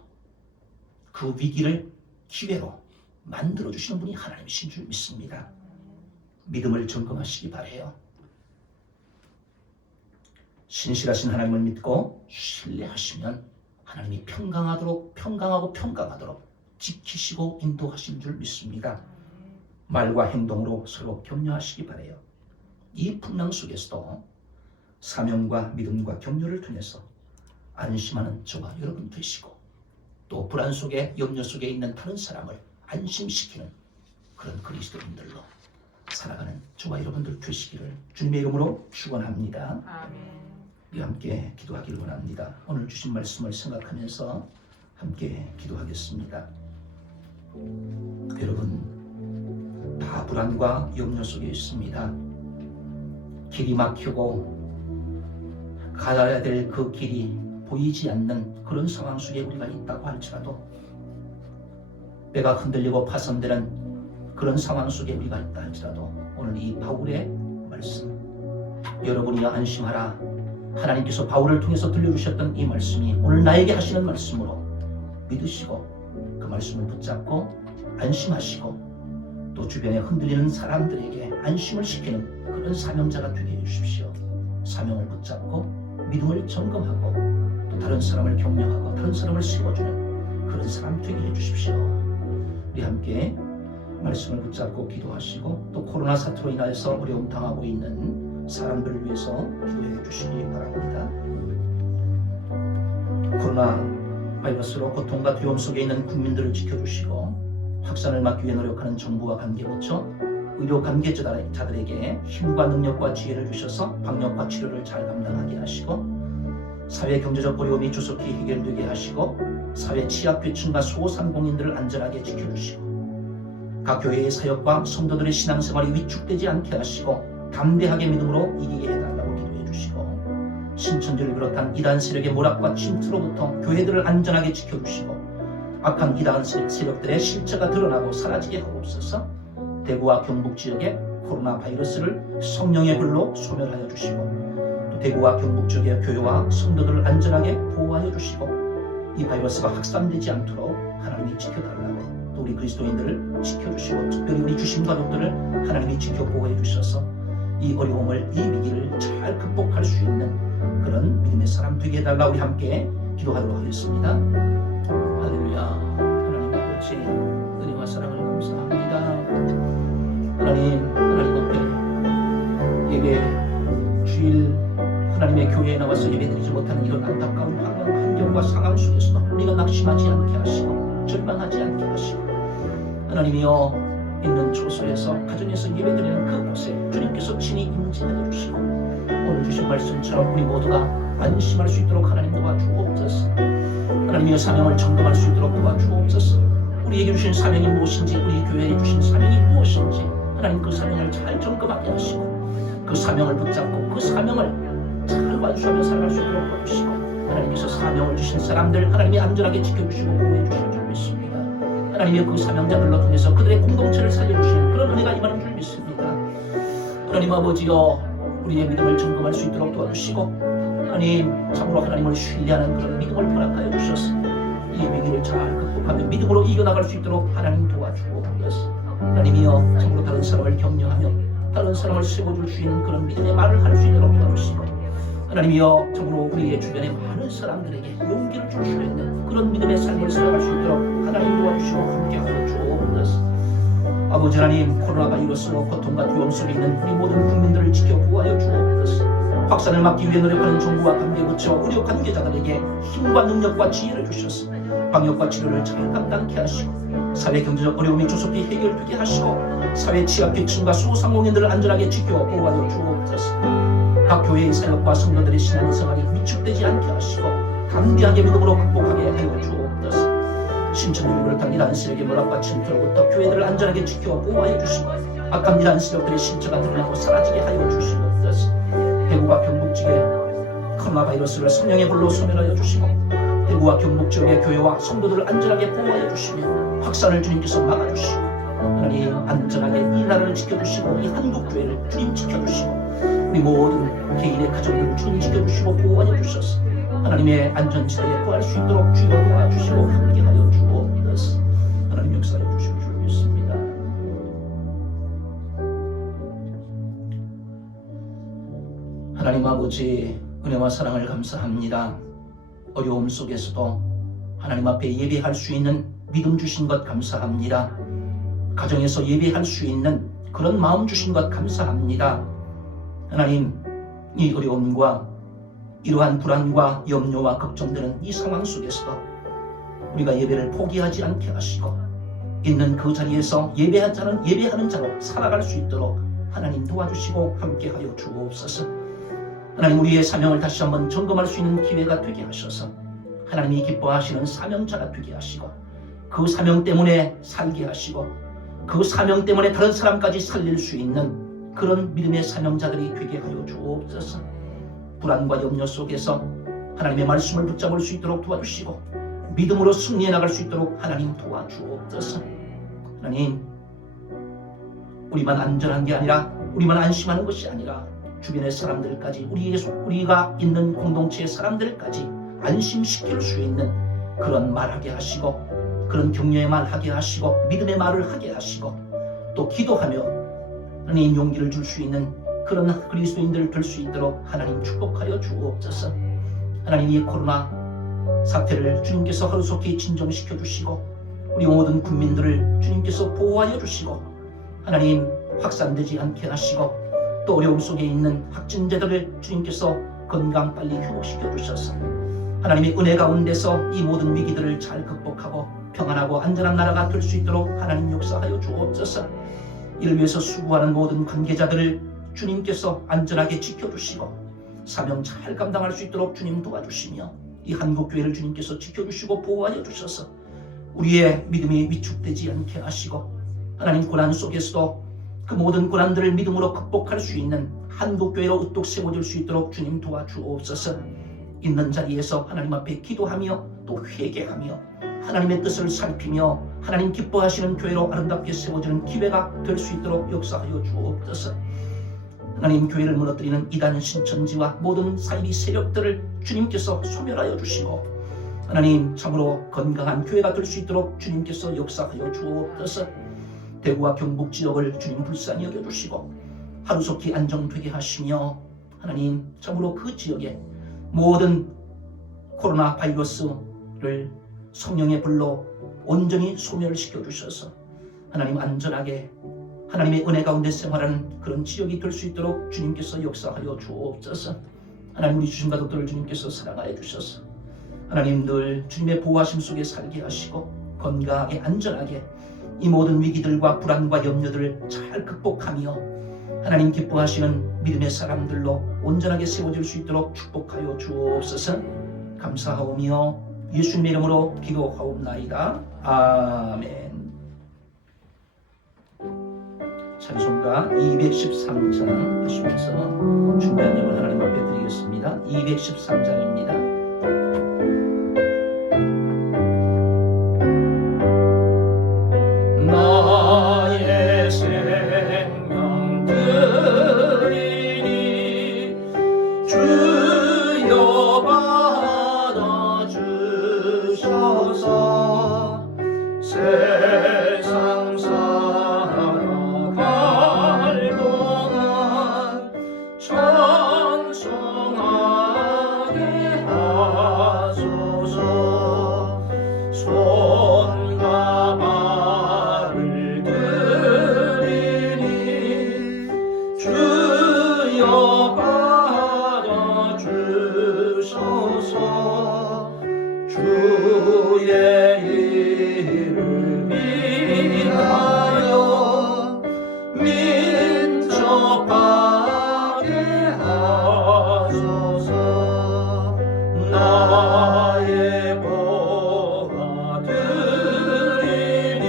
그 위기를 기회로 만들어주시는 분이 하나님이신 줄 믿습니다. 믿음을 점검하시기 바라요. 신실하신 하나님을 믿고 신뢰하시면 하나님이 평강하고 지키시고 인도하신 줄 믿습니다. 말과 행동으로 서로 격려하시기 바라요. 이 풍랑 속에서도 사명과 믿음과 격려를 통해서 안심하는 저와 여러분 되시고 또 불안 속에 염려 속에 있는 다른 사람을 안심시키는 그런 그리스도인들로 살아가는 저와 여러분들 되시기를 주님의 이름으로 축원합니다. 우리 함께 기도하기를 원합니다. 오늘 주신 말씀을 생각하면서 함께 기도하겠습니다. 여러분 다 불안과 염려 속에 있습니다. 길이 막히고 가야 될 그 길이 보이지 않는 그런 상황 속에 우리가 있다고 할지라도 배가 흔들리고 파손되는 그런 상황 속에 우리가 있다 할지라도 오늘 이 바울의 말씀 여러분이여 안심하라. 하나님께서 바울을 통해서 들려주셨던 이 말씀이 오늘 나에게 하시는 말씀으로 믿으시고 그 말씀을 붙잡고 안심하시고 또 주변에 흔들리는 사람들에게 안심을 시키는 그런 사명자가 되게 해주십시오. 사명을 붙잡고 믿음을 점검하고 또 다른 사람을 격려하고 다른 사람을 세워주는 그런 사람 되게 해주십시오. 우리 함께 말씀을 붙잡고 기도하시고 또 코로나 사태로 인하여서 어려움 당하고 있는 사람들을 위해서 기도해 주시기 바랍니다. 코로나 바이러스로 고통과 두려움 속에 있는 국민들을 지켜주시고 확산을 막기 위해 노력하는 정부와 관계부처 의료 관계자들에게 힘과 능력과 지혜를 주셔서 방역과 치료를 잘 감당하게 하시고 사회 경제적 어려움이 조속히 해결되게 하시고 사회 취약계층과 소상공인들을 안전하게 지켜주시고 각 교회의 사역과 성도들의 신앙생활이 위축되지 않게 하시고 담대하게 믿음으로 이기게 해달라고 기도해 주시고 신천지를 비롯한 이단 세력의 몰락과 침투로부터 교회들을 안전하게 지켜주시고 악한 이단 세력들의 실체가 드러나고 사라지게 하옵소서. 대구와 경북 지역의 코로나 바이러스를 성령의 불로 소멸하여 주시고 또 대구와 경북 지역의 교회와 성도들을 안전하게 보호하여 주시고 이 바이러스가 확산되지 않도록 하나님이 지켜달라고 또 우리 그리스도인들을 지켜주시고 특별히 우리 주신 가족들을 하나님이 지켜 보호해 주셔서 이 어려움을, 이 위기를 잘 극복할 수 있는 그런 믿음의 사람 되게 해달라. 우리 함께 기도하도록 하겠습니다. 할렐루야. 하나님 아버지, 은혜와 사랑을 감사합니다. 하나님 앞에 예배 주일 하나님의 교회에 나와서 예배드리지 못하는 이런 안타까운 환경과 상황 속에서 우리가 낙심하지 않게 하시고 절망하지 않게 하시고, 하나님이여 있는 초소에서 가정에서 예배드리는 그곳에 주님께서 친히 임재하여 주시고, 오늘 주신 말씀처럼 우리 모두가 안심할 수 있도록 하나님 도와주옵소서. 하나님이여 사명을 점검할 수 있도록 도와주옵소서. 우리에게 주신 사명이 무엇인지, 우리 교회에 주신 사명이 무엇인지 하나님 그 사명을 잘 점검하게 하시고, 그 사명을 붙잡고 그 사명을 잘 완수하며 살아갈 수 있도록 도와주시고, 하나님께서 사명을 주신 사람들 하나님이 안전하게 지켜주시고 보호해 주실 줄 믿습니다. 하나님의 그 사명자들로 통해서 그들의 공동체를 살려주시는 그런 은혜가 임하는 줄 믿습니다. 하나님 아버지여, 우리의 믿음을 점검할 수 있도록 도와주시고, 하나님 참으로 하나님을 신뢰하는 그런 믿음을 허락하여 주셔서 이 위기를 잘 극복하며 믿음으로 이겨나갈 수 있도록 하나님 도와주옵소서. 하나님이여 참으로 다른 사람을 격려하며 다른 사람을 세워줄 수 있는 그런 믿음의 말을 할 수 있도록 도와주시고, 하나님이여 참으로 우리의 주변의 많은 사람들에게 용기를 줄 수 있는 그런 믿음의 삶을 살아갈 수 있도록 하나님 도와주시고 함께하여 주옵소서. 아버지 하나님, 코로나 바이러스와 고통과 두려움 속에 있는 우리 모든 국민들을 지켜 보호하여 주옵소서. 확산을 막기 위해 노력하는 정부와 관계부처, 의료 관계자들에게 힘과 능력과 지혜를 주셔서 방역과 치료를 잘 감당케 하시고, 사회 경제적 어려움이 조속히 해결되게 하시고, 사회 취약계층과 소상공인들을 안전하게 지켜 보호하여 주옵소서. 각 교회의 사역과 성도들의 신앙의 생활이 위축되지 않게 하시고 담대하게 믿음으로 극복하게 하여 주옵소서. 신천지를 비롯한 이러한 세력의 몰락과 침투로부터 교회들을 안전하게 지켜 보호하여 주시고, 악한 이러한 세력들의 실체가 드러나고 사라지게 하여 주시옵소서. 대구와 경북 지역에 코로나 바이러스를 성령의 불로 소멸하여 주시고, 대구와 경북 지역의 교회와 성도들을 안전하게 보호하여 주시며 확산을 주님께서 막아주시고, 하나님 안전하게 이 나라를 지켜주시고 이 한국 교회를 주님 지켜주시고, 우리 모든 개인의 가정들을 주님 지켜주시고 보호하여 주셔서 하나님의 안전지대에 거할 수 있도록 주여 도와주시고 함께하여 주옵소서. 하나님 역사해 주실 줄 믿습니다. 하나님 아버지, 은혜와 사랑을 감사합니다. 어려움 속에서도 하나님 앞에 예배할 수 있는 믿음 주신 것 감사합니다. 가정에서 예배할 수 있는 그런 마음 주신 것 감사합니다. 하나님, 이 어려움과 이러한 불안과 염려와 걱정되는 이 상황 속에서도 우리가 예배를 포기하지 않게 하시고, 있는 그 자리에서 예배하는 자로 살아갈 수 있도록 하나님 도와주시고 함께하여 주옵소서. 하나님, 우리의 사명을 다시 한번 점검할 수 있는 기회가 되게 하셔서 하나님이 기뻐하시는 사명자가 되게 하시고, 그 사명 때문에 살게 하시고, 그 사명 때문에 다른 사람까지 살릴 수 있는 그런 믿음의 사명자들이 되게 하여 주옵소서. 불안과 염려 속에서 하나님의 말씀을 붙잡을 수 있도록 도와주시고, 믿음으로 승리해 나갈 수 있도록 하나님 도와주옵소서. 하나님, 우리만 안전한 게 아니라, 우리만 안심하는 것이 아니라 주변의 사람들까지, 우리가 있는 공동체의 사람들까지 안심시킬 수 있는 그런 말하게 하시고, 그런 격려의 말하게 하시고, 믿음의 말을 하게 하시고, 또 기도하며 하나님 용기를 줄 수 있는 그런 그리스도인들 될 수 있도록 하나님 축복하여 주옵소서. 하나님, 이 코로나 사태를 주님께서 하루속히 진정시켜 주시고, 우리 모든 국민들을 주님께서 보호하여 주시고, 하나님 확산되지 않게 하시고, 또 어려움 속에 있는 확진자들을 주님께서 건강 빨리 회복시켜 주셔서 하나님의 은혜 가운데서 이 모든 위기들을 잘 극복하고 평안하고 안전한 나라가 될 수 있도록 하나님 역사하여 주옵소서. 이를 위해서 수고하는 모든 관계자들을 주님께서 안전하게 지켜주시고 사명 잘 감당할 수 있도록 주님 도와주시며, 이 한국교회를 주님께서 지켜주시고 보호하여 주셔서 우리의 믿음이 위축되지 않게 하시고, 하나님 고난 속에서도 그 모든 고난들을 믿음으로 극복할 수 있는 한국교회로 으뚝 세워질 수 있도록 주님 도와주옵소서. 있는 자리에서 하나님 앞에 기도하며 또 회개하며 하나님의 뜻을 살피며 하나님 기뻐하시는 교회로 아름답게 세워지는 기회가 될 수 있도록 역사하여 주옵소서. 하나님, 교회를 무너뜨리는 이단 신천지와 모든 사이비 세력들을 주님께서 소멸하여 주시고, 하나님 참으로 건강한 교회가 될 수 있도록 주님께서 역사하여 주옵소서. 대구와 경북 지역을 주님 불쌍히 여겨주시고, 하루속히 안정되게 하시며 하나님 참으로 그 지역에 모든 코로나 바이러스를 성령의 불로 온전히 소멸시켜 주셔서 하나님 안전하게 하나님의 은혜 가운데 생활하는 그런 지역이 될 수 있도록 주님께서 역사하여 주옵소서. 하나님 우리 주신 가족들을 주님께서 사랑하여 주셔서 하나님 늘 주님의 보호하심 속에 살게 하시고 건강하게 안전하게 이 모든 위기들과 불안과 염려들을 잘 극복하며 하나님 기뻐하시는 믿음의 사람들로 온전하게 세워질 수 있도록 축복하여 주옵소서. 감사하오며 예수님의 이름으로 기도하옵나이다. 아멘. 찬송가 213장 하시면서 준비한 예물 하나님 앞에 드리겠습니다. 213장입니다. 나의 생명 드리니 주여 받아주셔서 세상 살아갈 동안 찬송하게 하소서. 손과 발을 드리니 주여 받아주셔서 주의 이름 위하여 민족하게 하소서. 나의 보화 드리니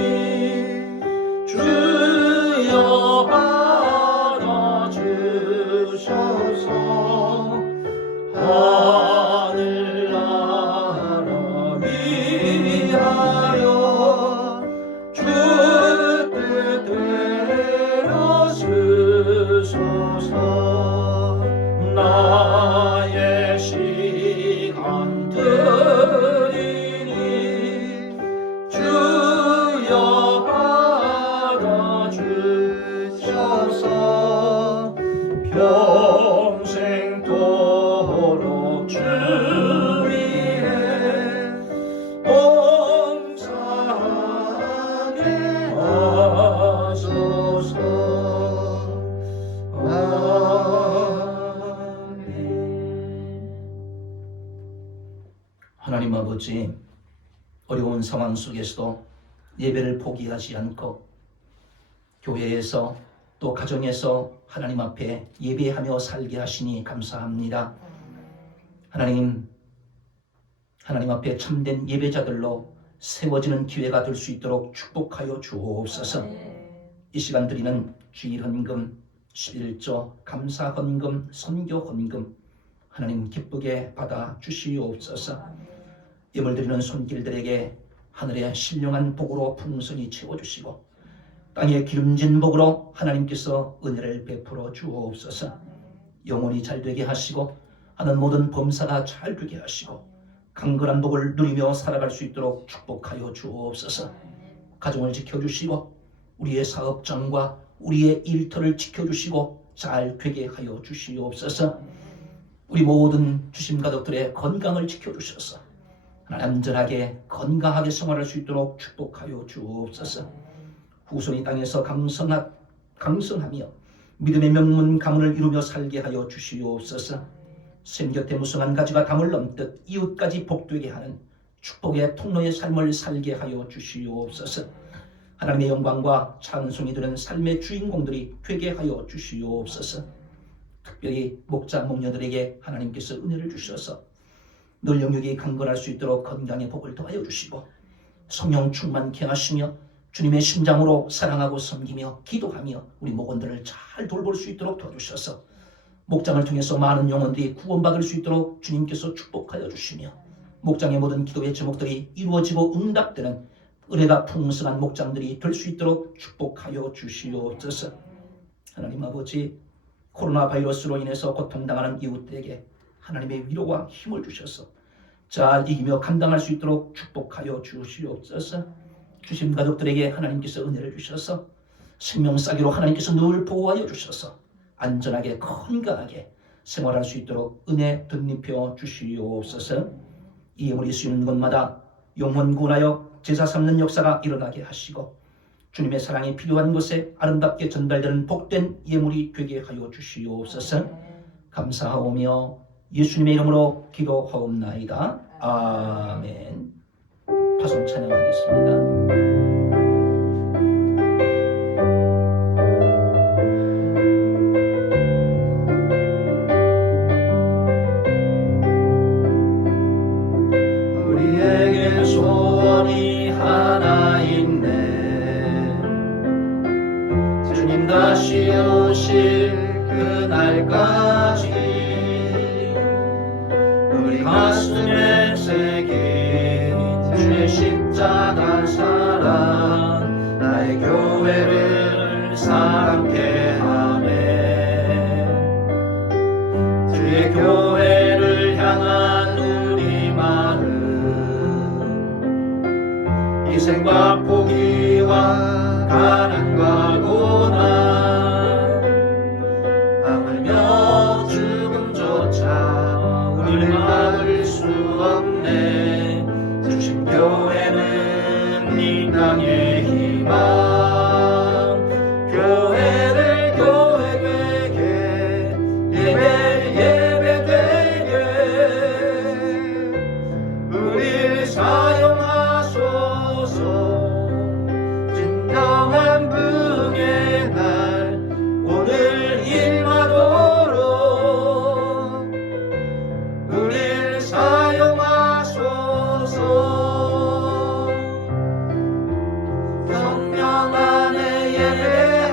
주여 받아주셔서 하늘나라 위하여 주 뜻대로 쓰소서. 나의 시간 드리니 주여 받아주셔서 평생도록 주 위에 봉사하게 하소서. 하나님 아버지, 어려운 상황 속에서도 예배를 포기하지 않고 교회에서 또 가정에서 하나님 앞에 예배하며 살게 하시니 감사합니다. 하나님 앞에 참된 예배자들로 세워지는 기회가 될 수 있도록 축복하여 주옵소서. 이 시간 드리는 주일 헌금, 11조, 감사 헌금, 선교 헌금 하나님 기쁘게 받아 주시옵소서. 예물 드리는 손길들에게 하늘의 신령한 복으로 풍성히 채워주시고 땅의 기름진 복으로 하나님께서 은혜를 베풀어 주옵소서. 영혼이 잘되게 하시고 하는 모든 범사가 잘되게 하시고 강건한 복을 누리며 살아갈 수 있도록 축복하여 주옵소서. 가정을 지켜주시고 우리의 사업장과 우리의 일터를 지켜주시고 잘 되게 하여 주시옵소서. 우리 모든 주심 가족들의 건강을 지켜주셔서 안전하게 건강하게 생활할 수 있도록 축복하여 주옵소서. 후손이 땅에서 강성하며 믿음의 명문 가문을 이루며 살게 하여 주시옵소서. 샘곁에 무성한 가지가 담을 넘듯 이웃까지 복되게 하는 축복의 통로의 삶을 살게 하여 주시옵소서. 하나님의 영광과 찬송이 되는 삶의 주인공들이 되게 하여 주시옵소서. 특별히 목자 목녀들에게 하나님께서 은혜를 주셔서 늘 영역이 강건할 수 있도록 건강의 복을 더하여 주시고 성령 충만케 하시며 주님의 심장으로 사랑하고 섬기며 기도하며 우리 목원들을 잘 돌볼 수 있도록 도와주셔서 목장을 통해서 많은 영혼들이 구원받을 수 있도록 주님께서 축복하여 주시며 목장의 모든 기도의 제목들이 이루어지고 응답되는 은혜가 풍성한 목장들이 될 수 있도록 축복하여 주시옵소서. 하나님 아버지, 코로나 바이러스로 인해서 고통당하는 이웃들에게 하나님의 위로와 힘을 주셔서 잘 이기며 감당할 수 있도록 축복하여 주시옵소서. 주신 가족들에게 하나님께서 은혜를 주셔서 생명 싸기로 하나님께서 늘 보호하여 주셔서 안전하게 건강하게 생활할 수 있도록 은혜 덧입혀 주시옵소서. 이 예물이 쓰이는 곳마다 영혼 구원하여 제사 삼는 역사가 일어나게 하시고 주님의 사랑이 필요한 곳에 아름답게 전달되는 복된 예물이 되게 하여 주시옵소서. 감사하오며 예수님의 이름으로 기도하옵나이다. 아멘. 파송 찬양하겠습니다. 우리에게 소원이 하나 있네. 주님 다시 오실 그날까지 우리 가슴에 새긴 주의 십자가 사랑 나의 교회를 사랑케 하네. 주의 교회를 향한 우리 마음 희생과 포기와 가난과 고난 하물며 죽음조차 우리를 막을 수 없네. 주신 교회는 이 땅의 희망. 교회를 교회 되게 예배 되게 우리를 사용하소서. 진정한 부흥의 날 오늘 임하도록 우리를 사용하소서. 성령 안에 예배하리라.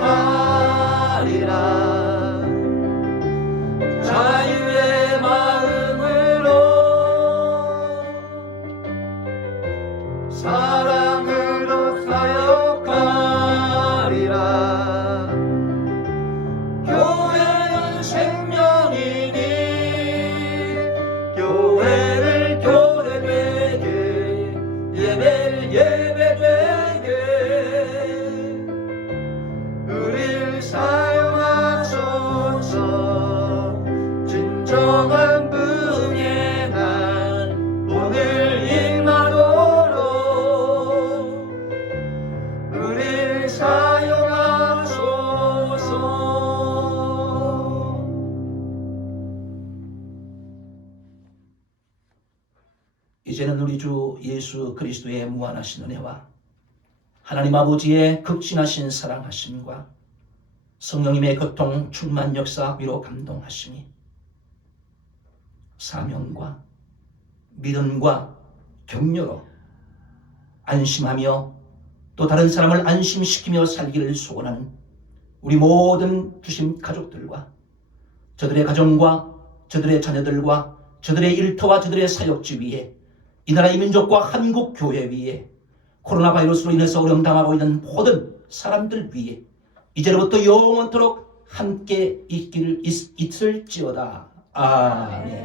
자유의 마음으로 사랑으로 사역하리라. 교회는 생명이니 교회를 교회 되게 예배를 예배 되게 우리를 사용하소서. 진정한 부흥의 날 오늘 임하도록 우리를 사용하소서. 이제는 우리 주 예수 그리스도의 무한하신 은혜와 하나님 아버지의 극진하신 사랑하심과 성령님의 교통 충만 역사 위로 감동하심이 사명과 믿음과 격려로 안심하며 또 다른 사람을 안심시키며 살기를 소원하는 우리 모든 주심 가족들과 저들의 가정과 저들의 자녀들과 저들의 일터와 저들의 사역지 위에 이 나라 이 민족과 한국 교회 위에 코로나 바이러스로 인해서 어려움 당하고 있는 모든 사람들 위에 이제로부터 영원토록 함께 있을지어다. 아멘.